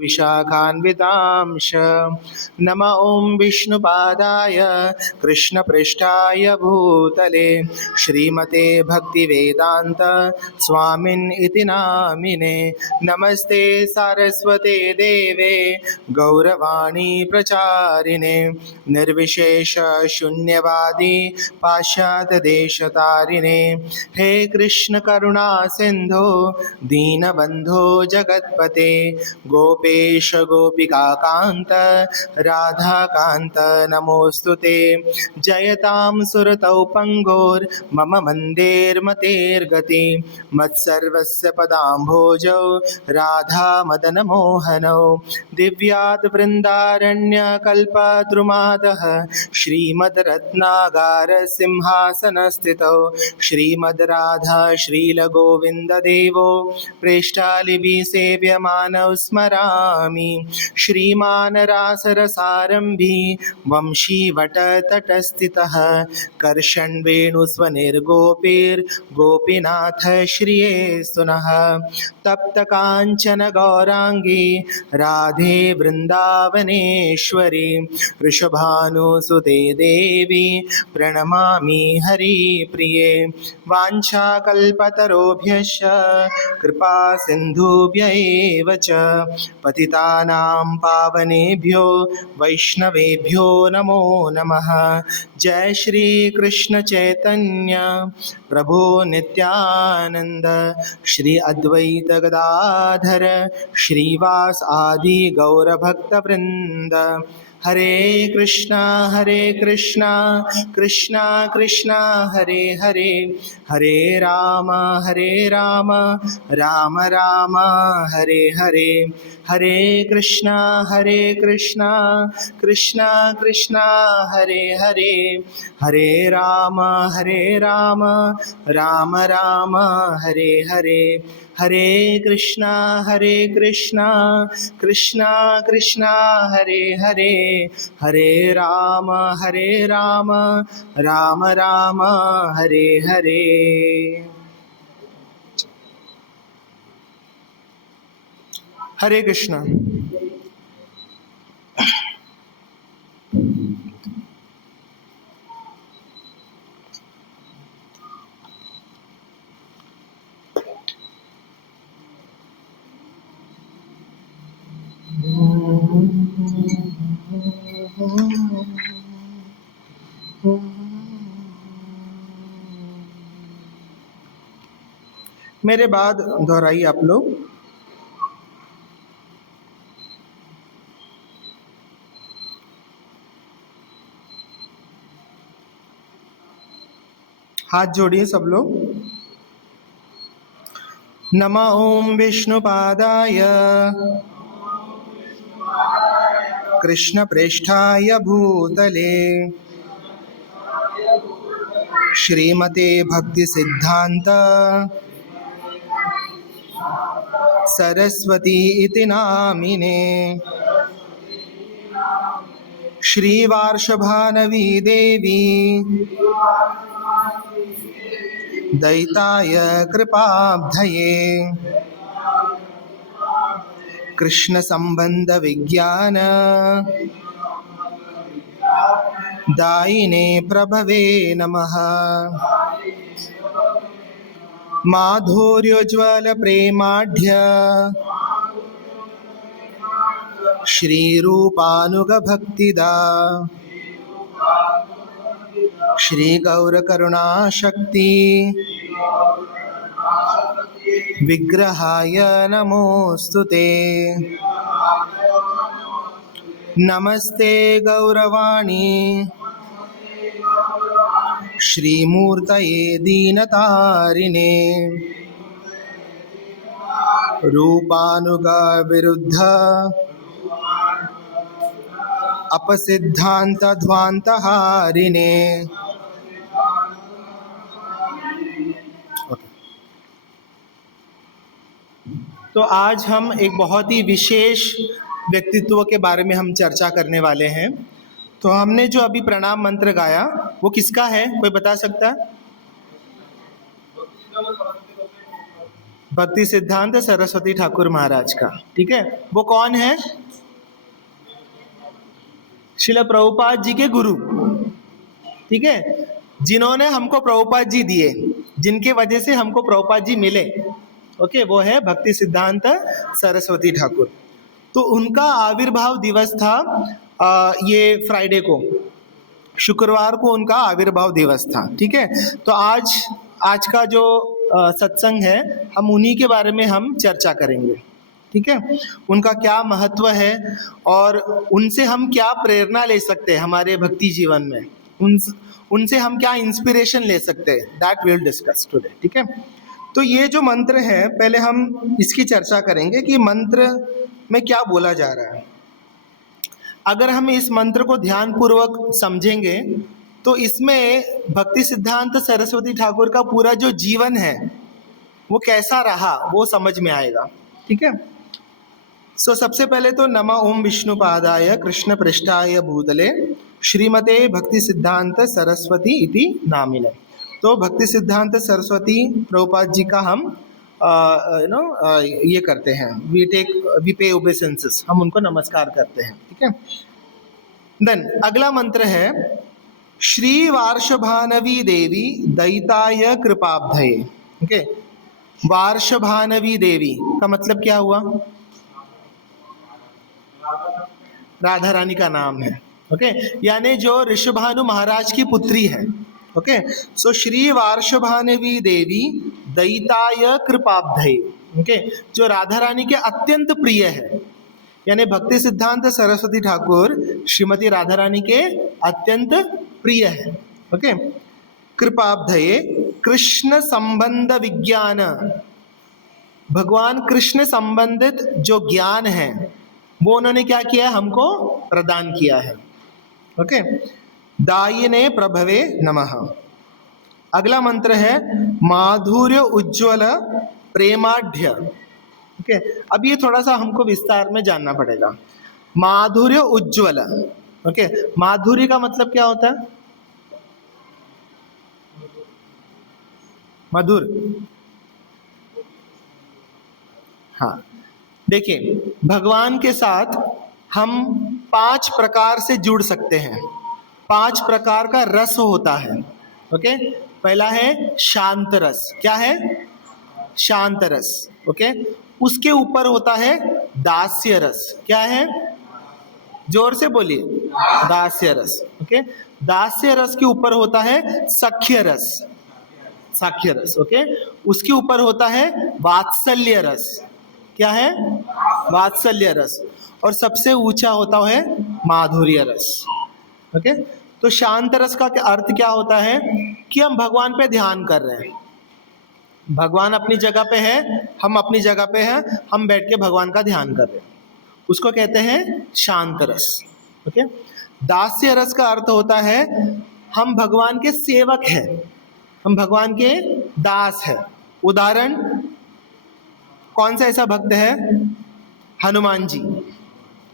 विशाखान्वितांश नम ॐ विष्णुपादाय कृष्णपृष्ठाय भूतले श्रीमते भक्तिवेदान्त स्वामिन् इति नामिने। नमस्ते सारस्वते देवे गौरवाणी प्रचारिणे निर्विशेष शून्यवादी पाश्चात्यदेशतारिणे। हे कृष्ण करुणा सिन्धो दीनबन्धो जगत्पते गोपेश गोपिकान्त राधाकान्त नमोऽस्तुते। जयतां सुरतौ पङ्गोर्मम मन्देर्मतेर्गति मत्सर्वस्य पदाम्भोजौ राधा मदन मोहनौ दिव्यात् वृन्दारण्यकल्पद्रुमादः श्रीमद् रत्नागार सिंहासनस्थितौ श्रीमद् राधा श्रीलगोविन्ददेवो प्रेष्ठालिभिः सेव्यमानौ स्मरामि। श्रीमान् रासरसारम्भी वंशीवटतटस्थितः कर्षन् वेणुस्वनिर्गोपीर्गोपीनाथ श्रिये सुनः तप्तकाञ्चन गौराङ्गी राधे वृन्दावनेश्वरी वृषभानुसुते देवी प्रणमामि हरिप्रिये। वाञ्छाकल्पतरोभ्यश्च कृपा सिन्धुभ्य एव च पतितानां पावनेभ्यो वैष्णवेभ्यो नमो नमः। जय श्री कृष्ण चैतन्य प्रभु नित्यानंद श्री अद्वैत गदाधर श्रीवास आदि गौरभक्तवृंद। हरे कृष्णा कृष्णा कृष्णा हरे हरे हरे राम राम राम हरे हरे। हरे कृष्णा कृष्णा कृष्णा हरे हरे हरे राम राम राम हरे हरे। हरे कृष्णा कृष्णा कृष्णा हरे हरे हरे राम राम राम हरे हरे। हरे कृष्णा। मेरे बाद दोहराइए आप लोग। हाथ जोड़िए सब लोग। नमः ओं विष्णुपादाय कृष्णप्रेष्ठाय भूतले श्रीमते भक्तिसिद्धान्त सरस्वती इति नामिने। श्रीवार्षभानवी देवी दयिताय कृपाब्धये कृष्ण संबंध विज्ञान दायिने प्रभवे नमः। माधुर्योज्वल प्रेमाढ्य श्रीरूपानुग भक्तिदा श्री गौर करुणा शक्ति विग्रहाय नमोस्तुते। नमस्ते गौरवाणी श्रीमूर्तये दीनतारिणे रूपानुग विरुद्ध अपसिद्धांत ध्वांतहारिणे। तो आज हम एक बहुत ही विशेष व्यक्तित्व के बारे में हम चर्चा करने वाले हैं। तो हमने जो अभी प्रणाम मंत्र गाया वो किसका है, कोई बता सकता है? भक्ति सिद्धांत सरस्वती ठाकुर महाराज का। ठीक है, वो कौन है? श्रील प्रभुपाद जी के गुरु। ठीक है, जिन्होंने हमको प्रभुपाद जी दिए, जिनके वजह से हमको प्रभुपाद जी मिले। ओके, वो है भक्ति सिद्धांत सरस्वती ठाकुर। तो उनका आविर्भाव दिवस था ये फ्राइडे को, शुक्रवार को उनका आविर्भाव दिवस था। ठीक है, तो आज का जो सत्संग है, हम उन्हीं के बारे में हम चर्चा करेंगे। ठीक है, उनका क्या महत्व है और उनसे हम क्या प्रेरणा ले सकते हैं हमारे भक्ति जीवन में, उनसे हम क्या इंस्पिरेशन ले सकते हैं, दैट विल डिस्कस टुडे। ठीक है, तो ये जो मंत्र है, पहले हम इसकी चर्चा करेंगे कि मंत्र में क्या बोला जा रहा है। अगर हम इस मंत्र को ध्यान पूर्वक समझेंगे तो इसमें भक्ति सिद्धांत सरस्वती ठाकुर का पूरा जो जीवन है वो कैसा रहा वो समझ में आएगा। ठीक है, सो सबसे पहले तो नमः ओम विष्णुपादाय कृष्ण पृष्ठाय भूतले श्रीमते भक्ति सिद्धांत सरस्वती इति नामिने। तो भक्ति सिद्धांत सरस्वती प्रभुपाद जी का हम ये करते हैं, वी पे ओबेसेंसेस, हम उनको नमस्कार करते हैं। ठीक है, देन अगला मंत्र है श्री वार्षभानवी देवी दयिताय कृपाब्धये। ओके, वार्षभानवी देवी का मतलब क्या हुआ? राधा रानी का नाम है। ओके, यानी जो ऋषभानु महाराज की पुत्री है। ओके, सो श्री वार्षभानवी देवी दयिताय कृपाब्धये। ओके, जो राधा रानी के अत्यंत प्रिय है, यानी भक्ति सिद्धांत सरस्वती ठाकुर श्रीमती राधा रानी के अत्यंत प्रिय है। ओके, कृपाब्धये कृष्ण संबंध विज्ञान, भगवान कृष्ण संबंधित जो ज्ञान है वो उन्होंने क्या किया, हमको प्रदान किया है। ओके, दायिने प्रभवे नमः। अगला मंत्र है माधुर्य उज्ज्वल प्रेमाढ्य। ओके, अब ये थोड़ा सा हमको विस्तार में जानना पड़ेगा। माधुर्य उज्ज्वल। ओके, माधुर्य का मतलब क्या होता है? मधुर। हाँ, देखिए, भगवान के साथ हम 5 प्रकार से जुड़ सकते हैं। 5 प्रकार का रस होता है। ओके, पहला है शांत रस। क्या है? शांत रस। ओके, उसके ऊपर होता है दास्य रस। क्या है? जोर से बोलिए, दास्य रस। ओके, दास्य रस के ऊपर होता है सख्य रस, साख्य रस। ओके, उसके ऊपर होता है वात्सल्य रस। क्या है? वात्सल्य रस। और सबसे ऊंचा होता है माधुर्य रस। ओके, तो शांत रस का अर्थ क्या होता है कि हम भगवान पे ध्यान कर रहे हैं, भगवान अपनी जगह पे है, हम अपनी जगह पे हैं, हम बैठ के भगवान का ध्यान कर रहे हैं, उसको कहते हैं शांत रस। ओके, दास्य रस का अर्थ होता है हम भगवान के सेवक हैं, हम भगवान के दास हैं। उदाहरण, कौन सा ऐसा भक्त है? हनुमान जी,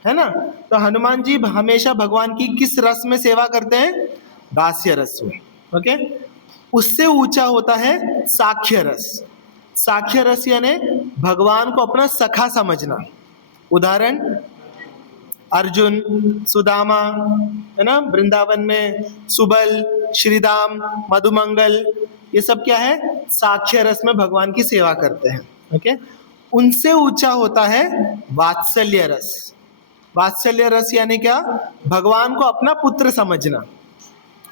है ना? तो हनुमान जी हमेशा भगवान की किस रस में सेवा करते हैं? दास्य रस में। ओके, उससे ऊंचा होता है साख्य रस। साख्य रस यानी भगवान को अपना सखा समझना। उदाहरण, अर्जुन, सुदामा, है ना, वृंदावन में सुबल, श्रीदाम, मधुमंगल, ये सब क्या है? साख्य रस में भगवान की सेवा करते हैं। ओके, उनसे ऊंचा होता है वात्सल्य रस। वात्सल्य रस यानी क्या? भगवान को अपना पुत्र समझना।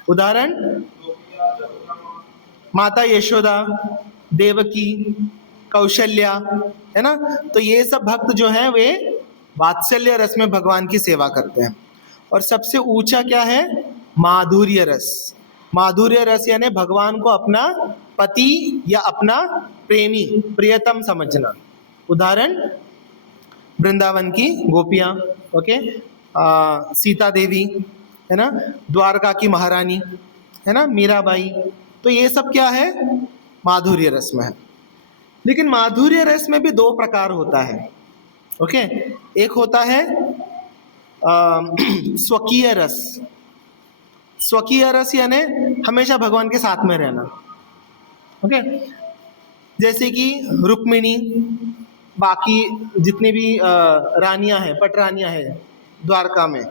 उदाहरण, माता यशोदा, देवकी, कौशल्या, है ना? तो ये सब भक्त जो हैं वे वात्सल्य रस में भगवान की सेवा करते हैं। और सबसे ऊंचा क्या है? माधुर्य रस। माधुर्य रस यानी भगवान को अपना पति या अपना प्रेमी, प्रियतम समझना। उदाहरण, वृंदावन की गोपियां, ओके, सीता देवी, है ना, द्वारका की महारानी, है ना, मीराबाई। तो ये सब क्या है? माधुर्य रस में है। लेकिन माधुर्य रस में भी 2 प्रकार होता है। ओके, एक होता है स्वकीय रस। स्वकीय रस यानी हमेशा भगवान के साथ में रहना। ओके, जैसे कि रुक्मिणी, बाकी जितनी भी रानियां हैं, पटरानियां हैं द्वारका में,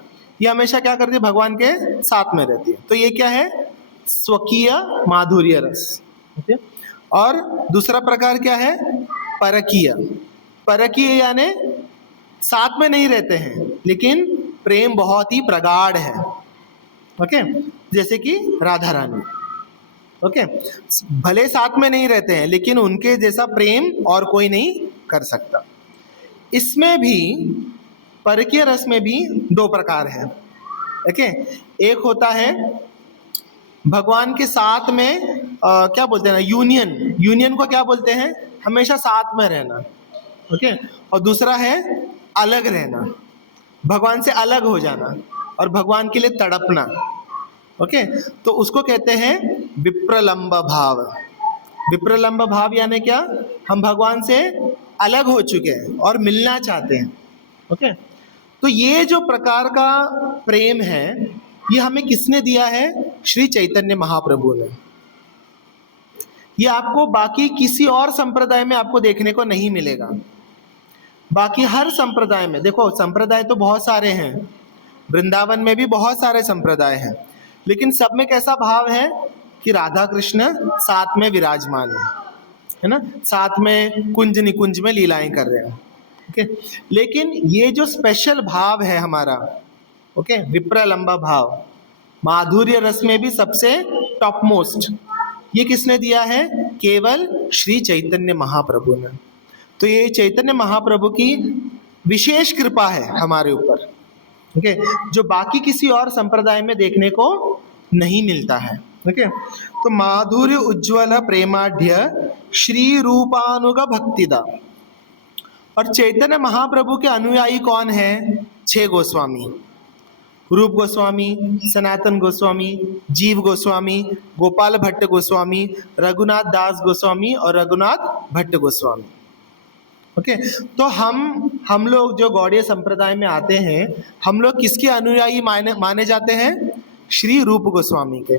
ये हमेशा क्या करती है, भगवान के साथ में रहती है। तो ये क्या है, स्वकीय माधुर्य रस। ओके। और दूसरा प्रकार क्या है, परकीय। परकीय यानी साथ में नहीं रहते हैं लेकिन प्रेम बहुत ही प्रगाढ़ है। ओके। जैसे कि राधा रानी। ओके। भले साथ में नहीं रहते हैं लेकिन उनके जैसा प्रेम और कोई नहीं कर सकता। इसमें भी, परकीय रस में भी दो प्रकार है। ओके। एक होता है भगवान के साथ में क्या बोलते हैं ना, यूनियन। यूनियन को क्या बोलते हैं, हमेशा साथ में रहना। ओके। और दूसरा है अलग रहना, भगवान से अलग हो जाना और भगवान के लिए तड़पना। ओके। तो उसको कहते हैं विप्रलंब भाव। विप्रलंब भाव यानी क्या, हम भगवान से अलग हो चुके हैं और मिलना चाहते हैं। ओके। तो ये जो प्रकार का प्रेम है, ये हमें किसने दिया है, श्री चैतन्य महाप्रभु ने। ये आपको बाकी किसी और संप्रदाय में आपको देखने को नहीं मिलेगा। बाकी हर संप्रदाय में, देखो संप्रदाय तो बहुत सारे हैं, वृंदावन में भी बहुत सारे संप्रदाय हैं, लेकिन सब में कैसा भाव है कि राधा कृष्ण साथ में विराजमान है ना, साथ में कुंज निकुंज में लीलाएं कर रहे हैं। ओके। लेकिन ये जो स्पेशल भाव है हमारा, ओके, विप्रलंब भाव, माधुर्य रस में भी सबसे टॉप मोस्ट, ये किसने दिया है, केवल श्री चैतन्य महाप्रभु ने। तो ये चैतन्य महाप्रभु की विशेष कृपा है हमारे ऊपर, ओके, जो बाकी किसी और संप्रदाय में देखने को नहीं मिलता है। ओके। तो माधुर्य उज्ज्वल प्रेमाढ्य श्री रूपानुग भक्तिदा। और चैतन्य महाप्रभु के अनुयायी कौन है, 6 गोस्वामी, रूप गोस्वामी, सनातन गोस्वामी, जीव गोस्वामी, गोपाल भट्ट गोस्वामी, रघुनाथ दास गोस्वामी और रघुनाथ भट्ट गोस्वामी। ओके। तो हम लोग जो गौड़ीय संप्रदाय में आते हैं, हम लोग किसके अनुयायी माने जाते हैं, श्री रूप गोस्वामी के।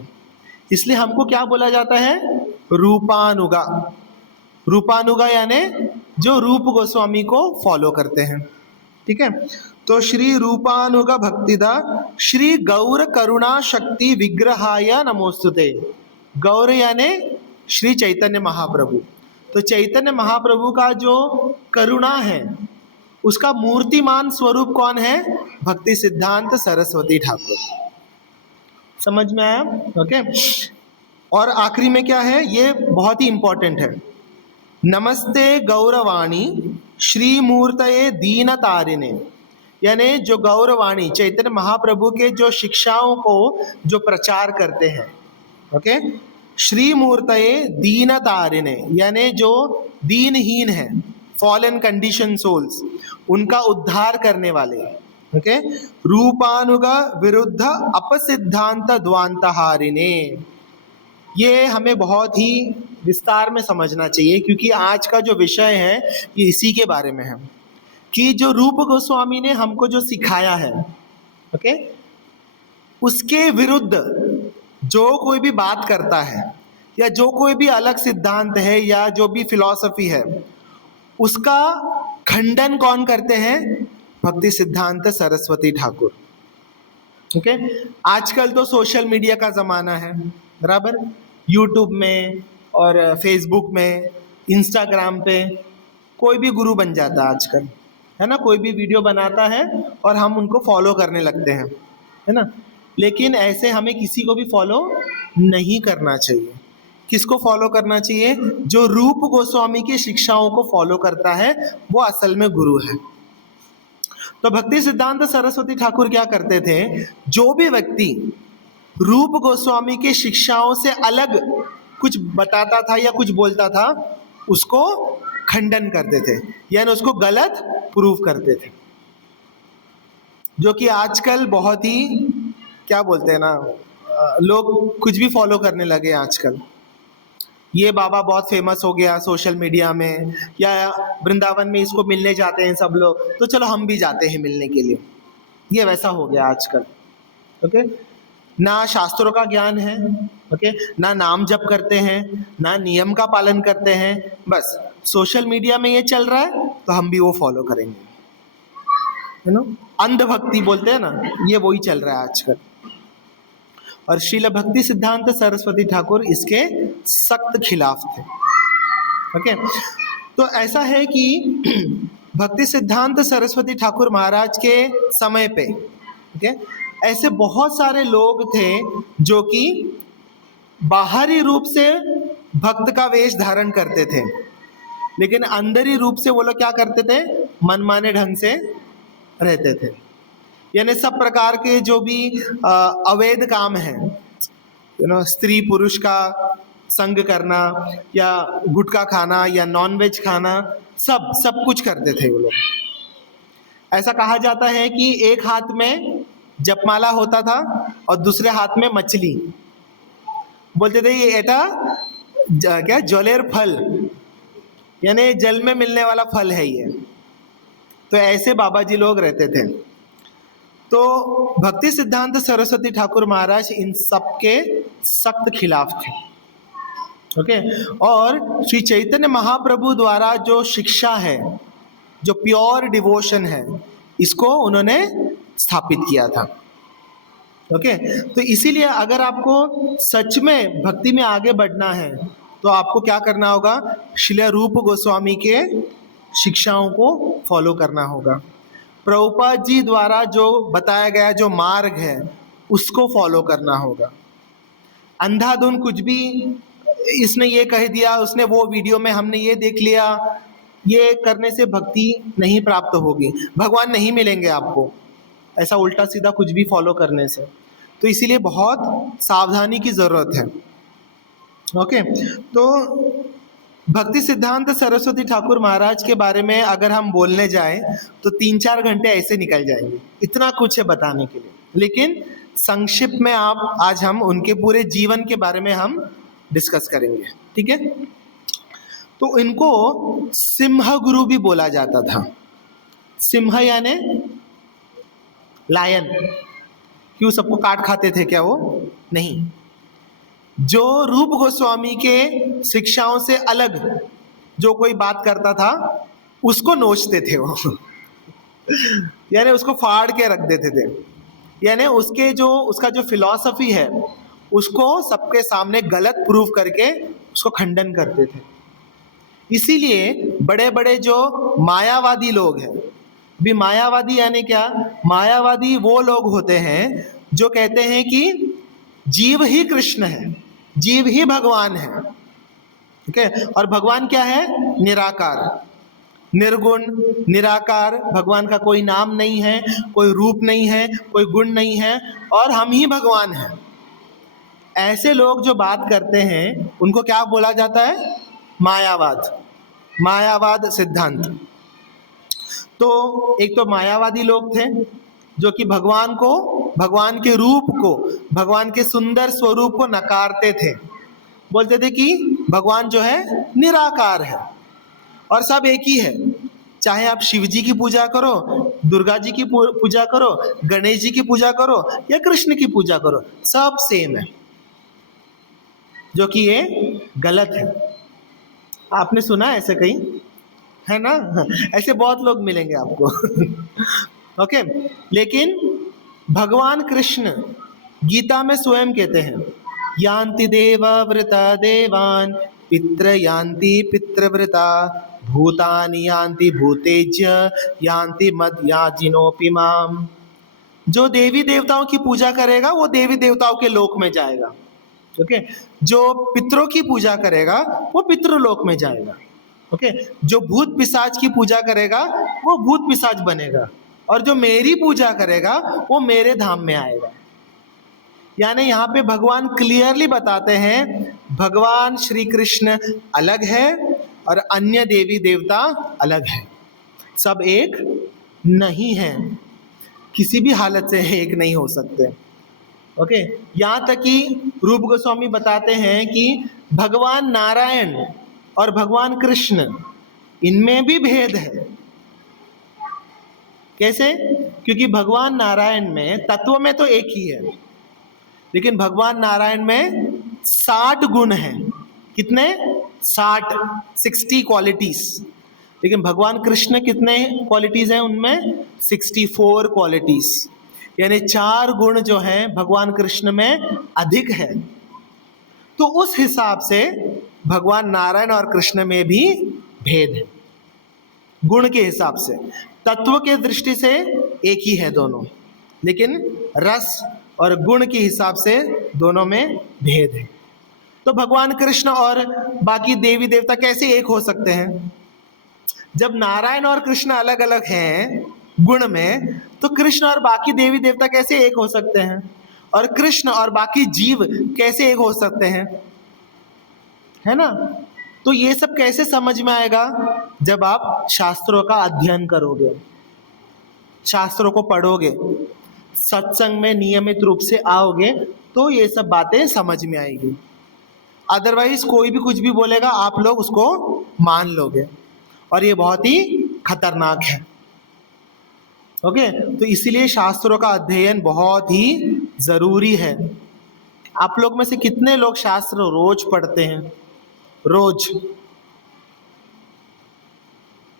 इसलिए हमको क्या बोला जाता है, रूपानुगा। रूपानुगा यानी जो रूप गोस्वामी को फॉलो करते हैं। ठीक है। तो श्री रूपानुग भक्तिदा श्री गौर करुणा शक्ति विग्रहाय नमोस्तुते। गौर यानी श्री चैतन्य महाप्रभु। तो चैतन्य महाप्रभु का जो करुणा है, उसका मूर्तिमान स्वरूप कौन है, भक्ति सिद्धांत सरस्वती ठाकुर। समझ में आया? ओके। और आखिरी में क्या है, ये बहुत ही इंपॉर्टेंट है, नमस्ते गौरवाणी श्री मूर्तये दीन तारिणे। यानी जो गौरवाणी चैतन्य महाप्रभु के जो शिक्षाओं को जो प्रचार करते हैं, ओके, श्री मूर्तये दीन तारिणे, यानी जो दीनहीन है, फॉलन कंडीशन सोल्स, उनका उद्धार करने वाले। ओके। रूपानुग विरुद्ध अपसिद्धांत द्वांतहारिणे। ये हमें बहुत ही विस्तार में समझना चाहिए, क्योंकि आज का जो विषय है ये इसी के बारे में है कि जो रूप गोस्वामी ने हमको जो सिखाया है, ओके, उसके विरुद्ध जो कोई भी बात करता है या जो कोई भी अलग सिद्धांत है या जो भी फिलॉसफी है, उसका खंडन कौन करते हैं, भक्ति सिद्धांत सरस्वती ठाकुर। ओके। आजकल तो सोशल मीडिया का ज़माना है, बराबर, यूट्यूब में और फेसबुक में, इंस्टाग्राम पे कोई भी गुरु बन जाता है आजकल, है ना, कोई भी वीडियो बनाता है और हम उनको फॉलो करने लगते हैं, है ना। लेकिन ऐसे हमें किसी को भी फॉलो नहीं करना चाहिए। किसको फॉलो करना चाहिए, जो रूप गोस्वामी की शिक्षाओं को फॉलो करता है, वो असल में गुरु है। तो भक्ति सिद्धांत सरस्वती ठाकुर क्या करते थे, जो भी व्यक्ति रूप गोस्वामी की शिक्षाओं से अलग कुछ बताता था या कुछ बोलता था, उसको खंडन करते थे, यानी उसको गलत प्रूव करते थे। जो कि आजकल बहुत ही, क्या बोलते हैं ना, लोग कुछ भी फॉलो करने लगे आजकल। ये बाबा बहुत फेमस हो गया सोशल मीडिया में, या वृंदावन में इसको मिलने जाते हैं सब लोग, तो चलो हम भी जाते हैं मिलने के लिए। ये वैसा हो गया आजकल। ओके। ना शास्त्रों का ज्ञान है, ओके, ना नाम जप करते हैं, ना नियम का पालन करते हैं, बस सोशल मीडिया में ये चल रहा है तो हम भी वो फॉलो करेंगे, यू नो, अंध भक्ति बोलते हैं ना, ये वही चल रहा है आजकल। और श्रील भक्ति सिद्धांत सरस्वती ठाकुर इसके सख्त खिलाफ थे। ओके, तो ऐसा है कि भक्ति सिद्धांत सरस्वती ठाकुर महाराज के समय पे, ओके, ऐसे बहुत सारे लोग थे जो कि बाहरी रूप से भक्त का वेश धारण करते थे, लेकिन अंदरी रूप से वो लोग क्या करते थे, मनमाने ढंग से रहते थे। यानी सब प्रकार के जो भी अवैध काम है, यू नो, स्त्री पुरुष का संग करना या गुटखा खाना या नॉनवेज खाना, सब कुछ करते थे वो लोग। ऐसा कहा जाता है कि एक हाथ में जपमाला होता था और दूसरे हाथ में मछली, बोलते थे ये एटा क्या जलेर फल, यानी जल में मिलने वाला फल है ये। तो ऐसे बाबा जी लोग रहते थे। तो भक्ति सिद्धांत सरस्वती ठाकुर महाराज इन सब के सख्त खिलाफ थे। ओके, और श्री चैतन्य महाप्रभु द्वारा जो शिक्षा है, जो प्योर डिवोशन है, इसको उन्होंने स्थापित किया था। ओके, तो इसीलिए अगर आपको सच में भक्ति में आगे बढ़ना है तो आपको क्या करना होगा, श्रील रूप गोस्वामी के शिक्षाओं को फॉलो करना होगा। प्रभुपाद जी द्वारा जो बताया गया जो मार्ग है उसको फॉलो करना होगा। अंधाधुन कुछ भी इसने ये कह दिया, उसने वो वीडियो में हमने ये देख लिया, ये करने से भक्ति नहीं प्राप्त होगी, भगवान नहीं मिलेंगे आपको, ऐसा उल्टा सीधा कुछ भी फॉलो करने से। तो इसीलिए बहुत सावधानी की जरूरत है। ओके, तो भक्ति सिद्धांत सरस्वती ठाकुर महाराज के बारे में अगर हम बोलने जाएं तो 3-4 घंटे ऐसे निकल जाएंगे, इतना कुछ है बताने के लिए। लेकिन संक्षिप्त में आप आज हम उनके पूरे जीवन के बारे में हम डिस्कस करेंगे, ठीक है। तो इनको सिंह गुरु भी बोला जाता था। सिंह यानी लायन। क्यों, सबको काट खाते थे क्या वो? नहीं, जो रूप गोस्वामी के शिक्षाओं से अलग जो कोई बात करता था उसको नोचते थे वो यानी उसको फाड़ के रख देते थे, यानी उसका जो फिलॉसफी है उसको सबके सामने गलत प्रूफ करके उसको खंडन करते थे। इसीलिए बड़े बड़े जो मायावादी लोग हैं, भी मायावादी यानी क्या, मायावादी वो लोग होते हैं जो कहते हैं कि जीव ही कृष्ण है, जीव ही भगवान है। ठीक है, और भगवान क्या है? निराकार, निर्गुण, निराकार। भगवान का कोई नाम नहीं है, कोई रूप नहीं है, कोई गुण नहीं है, और हम ही भगवान हैं। ऐसे लोग जो बात करते हैं उनको क्या बोला जाता है? मायावाद, मायावाद सिद्धांत। तो एक तो मायावादी लोग थे जो कि भगवान को, भगवान के रूप को, भगवान के सुंदर स्वरूप को नकारते थे। बोलते थे कि भगवान जो है निराकार है और सब एक ही है। चाहे आप शिव जी की पूजा करो, दुर्गा जी की पूजा करो, गणेश जी की पूजा करो या कृष्ण की पूजा करो, सब सेम है, जो कि ये गलत है। आपने सुना ऐसे कहीं, है ना? ऐसे बहुत लोग मिलेंगे आपको ओके, लेकिन भगवान कृष्ण गीता में स्वयं कहते हैं, यान्ति देवव्रता देवान् पितृ यान्ति पितृव्रता भूतानि यान्ति भूतेज्य यान्ति मद्याजिनोऽपि माम्। जो देवी देवताओं की पूजा करेगा वो देवी देवताओं के लोक में जाएगा। ओके, जो पितरों की पूजा करेगा वो पितृलोक में जाएगा। ओके, जो भूत पिशाच की पूजा करेगा वो भूत पिशाच बनेगा, और जो मेरी पूजा करेगा वो मेरे धाम में आएगा। यानी यहाँ पे भगवान क्लियरली बताते हैं भगवान श्री कृष्ण अलग है और अन्य देवी देवता अलग है, सब एक नहीं है, किसी भी हालत से एक नहीं हो सकते। ओके, यहाँ तक कि रूप गोस्वामी बताते हैं कि भगवान नारायण और भगवान कृष्ण इनमें भी भेद है। कैसे? क्योंकि भगवान नारायण में तत्व में तो एक ही है, लेकिन भगवान नारायण में 60 गुण हैं। कितने? 60 क्वालिटीज। लेकिन भगवान कृष्ण कितने क्वालिटीज हैं उनमें? 64 क्वालिटीज। यानी 4 गुण जो हैं भगवान कृष्ण में अधिक है। तो उस हिसाब से भगवान नारायण और कृष्ण में भी भेद है, गुण के हिसाब से। तत्व के दृष्टि से एक ही है दोनों, लेकिन रस और गुण के हिसाब से दोनों में भेद है। तो भगवान कृष्ण और बाकी देवी देवता कैसे एक हो सकते हैं? जब नारायण और कृष्ण अलग अलग हैं गुण में, तो कृष्ण और बाकी देवी देवता कैसे एक हो सकते हैं? और कृष्ण और बाकी जीव कैसे एक हो सकते हैं? है ना? तो ये सब कैसे समझ में आएगा? जब आप शास्त्रों का अध्ययन करोगे, शास्त्रों को पढ़ोगे, सत्संग में नियमित रूप से आओगे, तो ये सब बातें समझ में आएगी। अदरवाइज कोई भी कुछ भी बोलेगा, आप लोग उसको मान लोगे, और ये बहुत ही खतरनाक है। ओके, तो इसीलिए शास्त्रों का अध्ययन बहुत ही जरूरी है। आप लोग में से कितने लोग शास्त्र रोज पढ़ते हैं? रोज?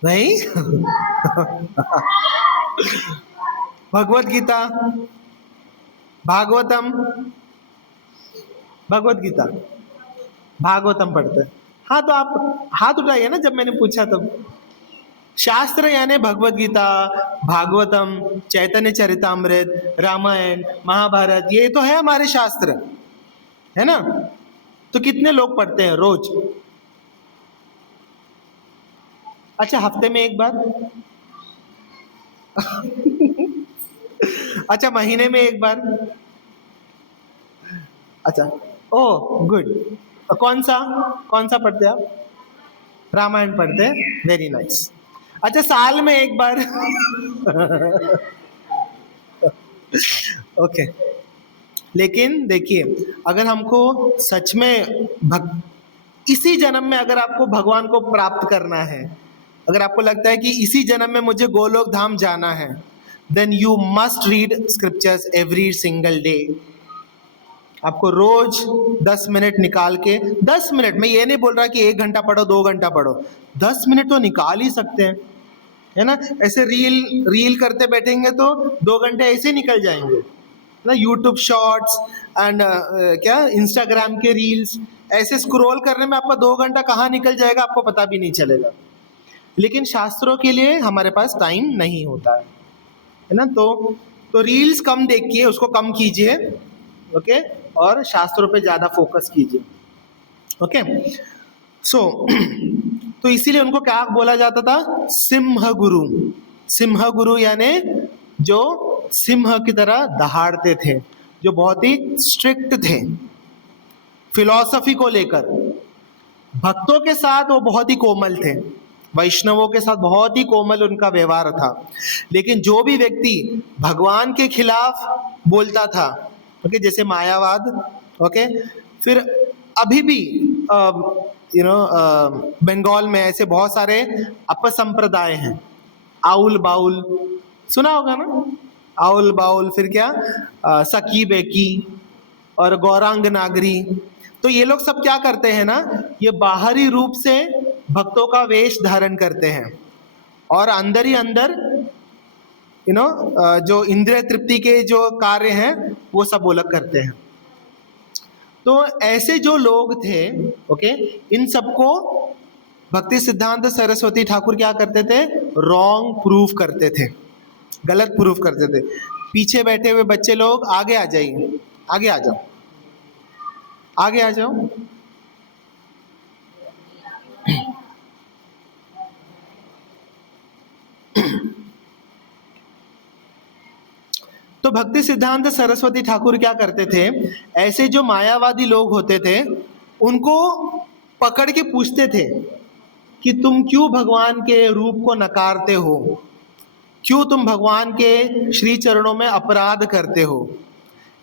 नहीं? भगवत गीता, भागवतम, भगवत गीता, भागवतम पढ़ते हैं? हाँ, तो आप हाथ उठाइए ना जब मैंने पूछा तब। शास्त्र यानी भगवत गीता, भागवतम, चैतन्य चरितामृत, रामायण, महाभारत, ये तो है हमारे शास्त्र, है ना? तो कितने लोग पढ़ते हैं रोज? अच्छा, हफ्ते में एक बार? अच्छा, महीने में एक बार? अच्छा, ओ गुड। कौन सा पढ़ते हैं आप? रामायण पढ़ते हैं, वेरी नाइस। अच्छा, साल में एक बार? ओके। लेकिन देखिए, अगर हमको सच में इसी जन्म में अगर आपको भगवान को प्राप्त करना है, अगर आपको लगता है कि इसी जन्म में मुझे गोलोक धाम जाना है, then you must read scriptures every single day. आपको रोज 10 मिनट निकाल के, 10 मिनट, मैं ये नहीं बोल रहा कि 1 घंटा पढ़ो, 2 घंटा पढ़ो, 10 मिनट तो निकाल ही सकते हैं, है ना? ऐसे रील करते बैठेंगे तो 2 घंटे ऐसे निकल जाएंगे ना। यूट्यूब शॉर्ट्स एंड क्या इंस्टाग्राम के रील्स, ऐसे स्क्रॉल करने में आपका 2 घंटा कहाँ निकल जाएगा आपको पता भी नहीं चलेगा। लेकिन शास्त्रों के लिए हमारे पास टाइम नहीं होता है ना? तो रील्स कम देखिए, उसको कम कीजिए, ओके, और शास्त्रों पे ज्यादा फोकस कीजिए, ओके। सो तो इसीलिए उनको क्या बोला जाता था? सिंह गुरु। सिंह गुरु यानी जो सिंह की तरह दहाड़ते थे, जो बहुत ही स्ट्रिक्ट थे फिलॉसफी को लेकर। भक्तों के साथ वो बहुत ही कोमल थे, वैष्णवों के साथ बहुत ही कोमल उनका व्यवहार था। लेकिन जो भी व्यक्ति भगवान के खिलाफ बोलता था, ओके, जैसे मायावाद, ओके, फिर अभी भी बंगाल में ऐसे बहुत सारे अपसंप्रदाय हैं। आउल बाउल सुना होगा ना? आउल बाउल, फिर क्या सकी बेकी और गौरांग नागरी। तो ये लोग सब क्या करते हैं ना, ये बाहरी रूप से भक्तों का वेश धारण करते हैं, और अंदर ही अंदर जो इंद्रिय तृप्ति के जो कार्य हैं वो सब वो लोग करते हैं। तो ऐसे जो लोग थे, ओके, इन सबको भक्ति सिद्धांत सरस्वती ठाकुर क्या करते थे? रॉन्ग प्रूफ करते थे, गलत प्रूफ करते थे। पीछे बैठे हुए बच्चे लोग आगे आ जाइए, आगे आ जाओ, आगे आ जाओ। तो भक्ति सिद्धांत सरस्वती ठाकुर क्या करते थे? ऐसे जो मायावादी लोग होते थे उनको पकड़ के पूछते थे कि तुम क्यों भगवान के रूप को नकारते हो, क्यों तुम भगवान के श्री चरणों में अपराध करते हो।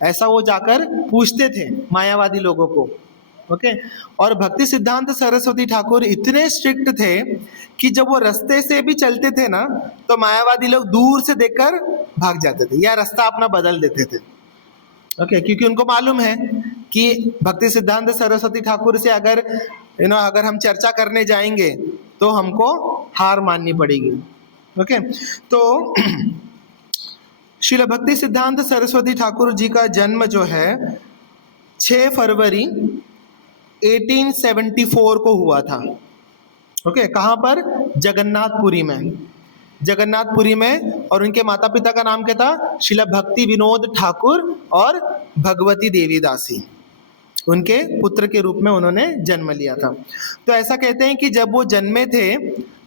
ऐसा वो जाकर पूछते थे मायावादी लोगों को, ओके। और भक्ति सिद्धांत सरस्वती ठाकुर इतने स्ट्रिक्ट थे कि जब वो रास्ते से भी चलते थे ना, तो मायावादी लोग दूर से देखकर भाग जाते थे या रास्ता अपना बदल देते थे, ओके, क्योंकि उनको मालूम है कि भक्ति सिद्धांत सरस्वती ठाकुर से अगर अगर हम चर्चा करने जाएंगे तो हमको हार माननी पड़ेगी। ओके, तो श्रील भक्ति सिद्धांत सरस्वती ठाकुर जी का जन्म जो है 6 फरवरी 1874 को हुआ था। ओके, कहाँ पर? जगन्नाथपुरी में, जगन्नाथपुरी में। और उनके माता पिता का नाम क्या था? श्रील भक्ति विनोद ठाकुर और भगवती देवी दासी, उनके पुत्र के रूप में उन्होंने जन्म लिया था। तो ऐसा कहते हैं कि जब वो जन्मे थे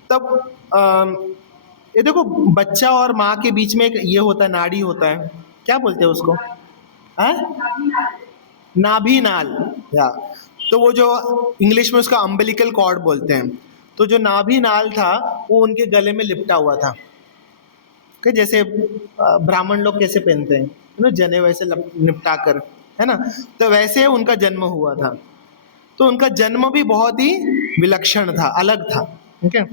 तब ये देखो, बच्चा और माँ के बीच में एक ये होता है, नाड़ी होता है, क्या बोलते हैं उसको? नाभि नाल, या तो वो जो इंग्लिश में उसका अम्बिलिकल कॉर्ड बोलते हैं। तो जो नाभि नाल था वो उनके गले में लिपटा हुआ था, कि जैसे ब्राह्मण लोग कैसे पहनते हैं जने, वैसे निपटा कर, है ना। तो वैसे उनका जन्म हुआ था। तो उनका जन्म भी बहुत ही विलक्षण था, अलग था। ठीक है।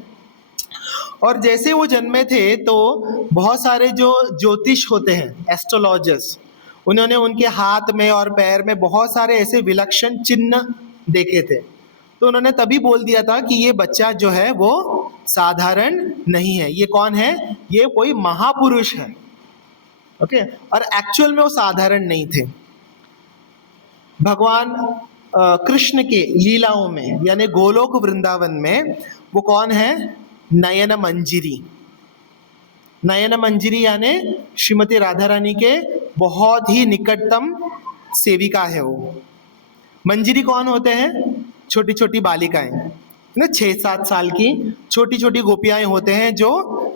और जैसे वो जन्मे थे तो बहुत सारे जो ज्योतिष होते हैं, एस्ट्रोलॉजर्स, उन्होंने उनके हाथ में और पैर में बहुत सारे ऐसे विलक्षण चिन्ह देखे थे। तो उन्होंने तभी बोल दिया था कि ये बच्चा जो है वो साधारण नहीं है, ये कौन है? ये कोई महापुरुष है। ओके, और एक्चुअल में वो साधारण नहीं थे। भगवान कृष्ण के लीलाओं में, यानी गोलोक वृंदावन में, वो कौन है? नयन मंजिरी। नयन मंजिरी यानी श्रीमती राधा रानी के बहुत ही निकटतम सेविका है वो। मंजिरी कौन होते हैं? छोटी छोटी बालिकाएं ना, 6-7 साल की छोटी छोटी गोपियाएं होते हैं जो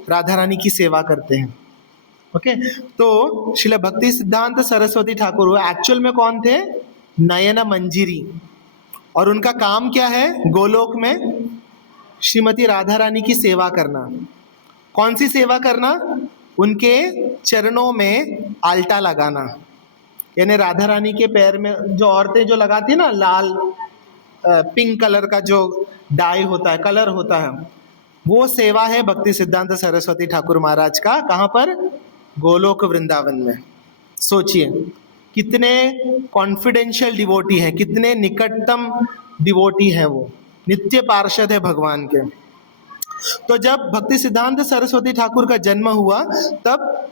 राधा रानी की सेवा करते हैं। ओके, तो श्रील भक्ति सिद्धांत सरस्वती ठाकुर एक्चुअल में कौन थे? नयन मंजिरी। और उनका काम क्या है? गोलोक में श्रीमती राधा रानी की सेवा करना। कौन सी सेवा करना? उनके चरणों में आल्टा लगाना, यानी राधा रानी के पैर में जो औरतें जो लगाती है ना, लाल पिंक कलर का जो डाई होता है, कलर होता है, वो सेवा है भक्ति सिद्धांत सरस्वती ठाकुर महाराज का। कहाँ पर? गोलोक वृंदावन में। सोचिए कितने कॉन्फिडेंशियल डिवोटी है, कितने निकटतम डिवोटी है, वो नित्य पार्षद है भगवान के। तो जब भक्ति सिद्धांत सरस्वती ठाकुर का जन्म हुआ तब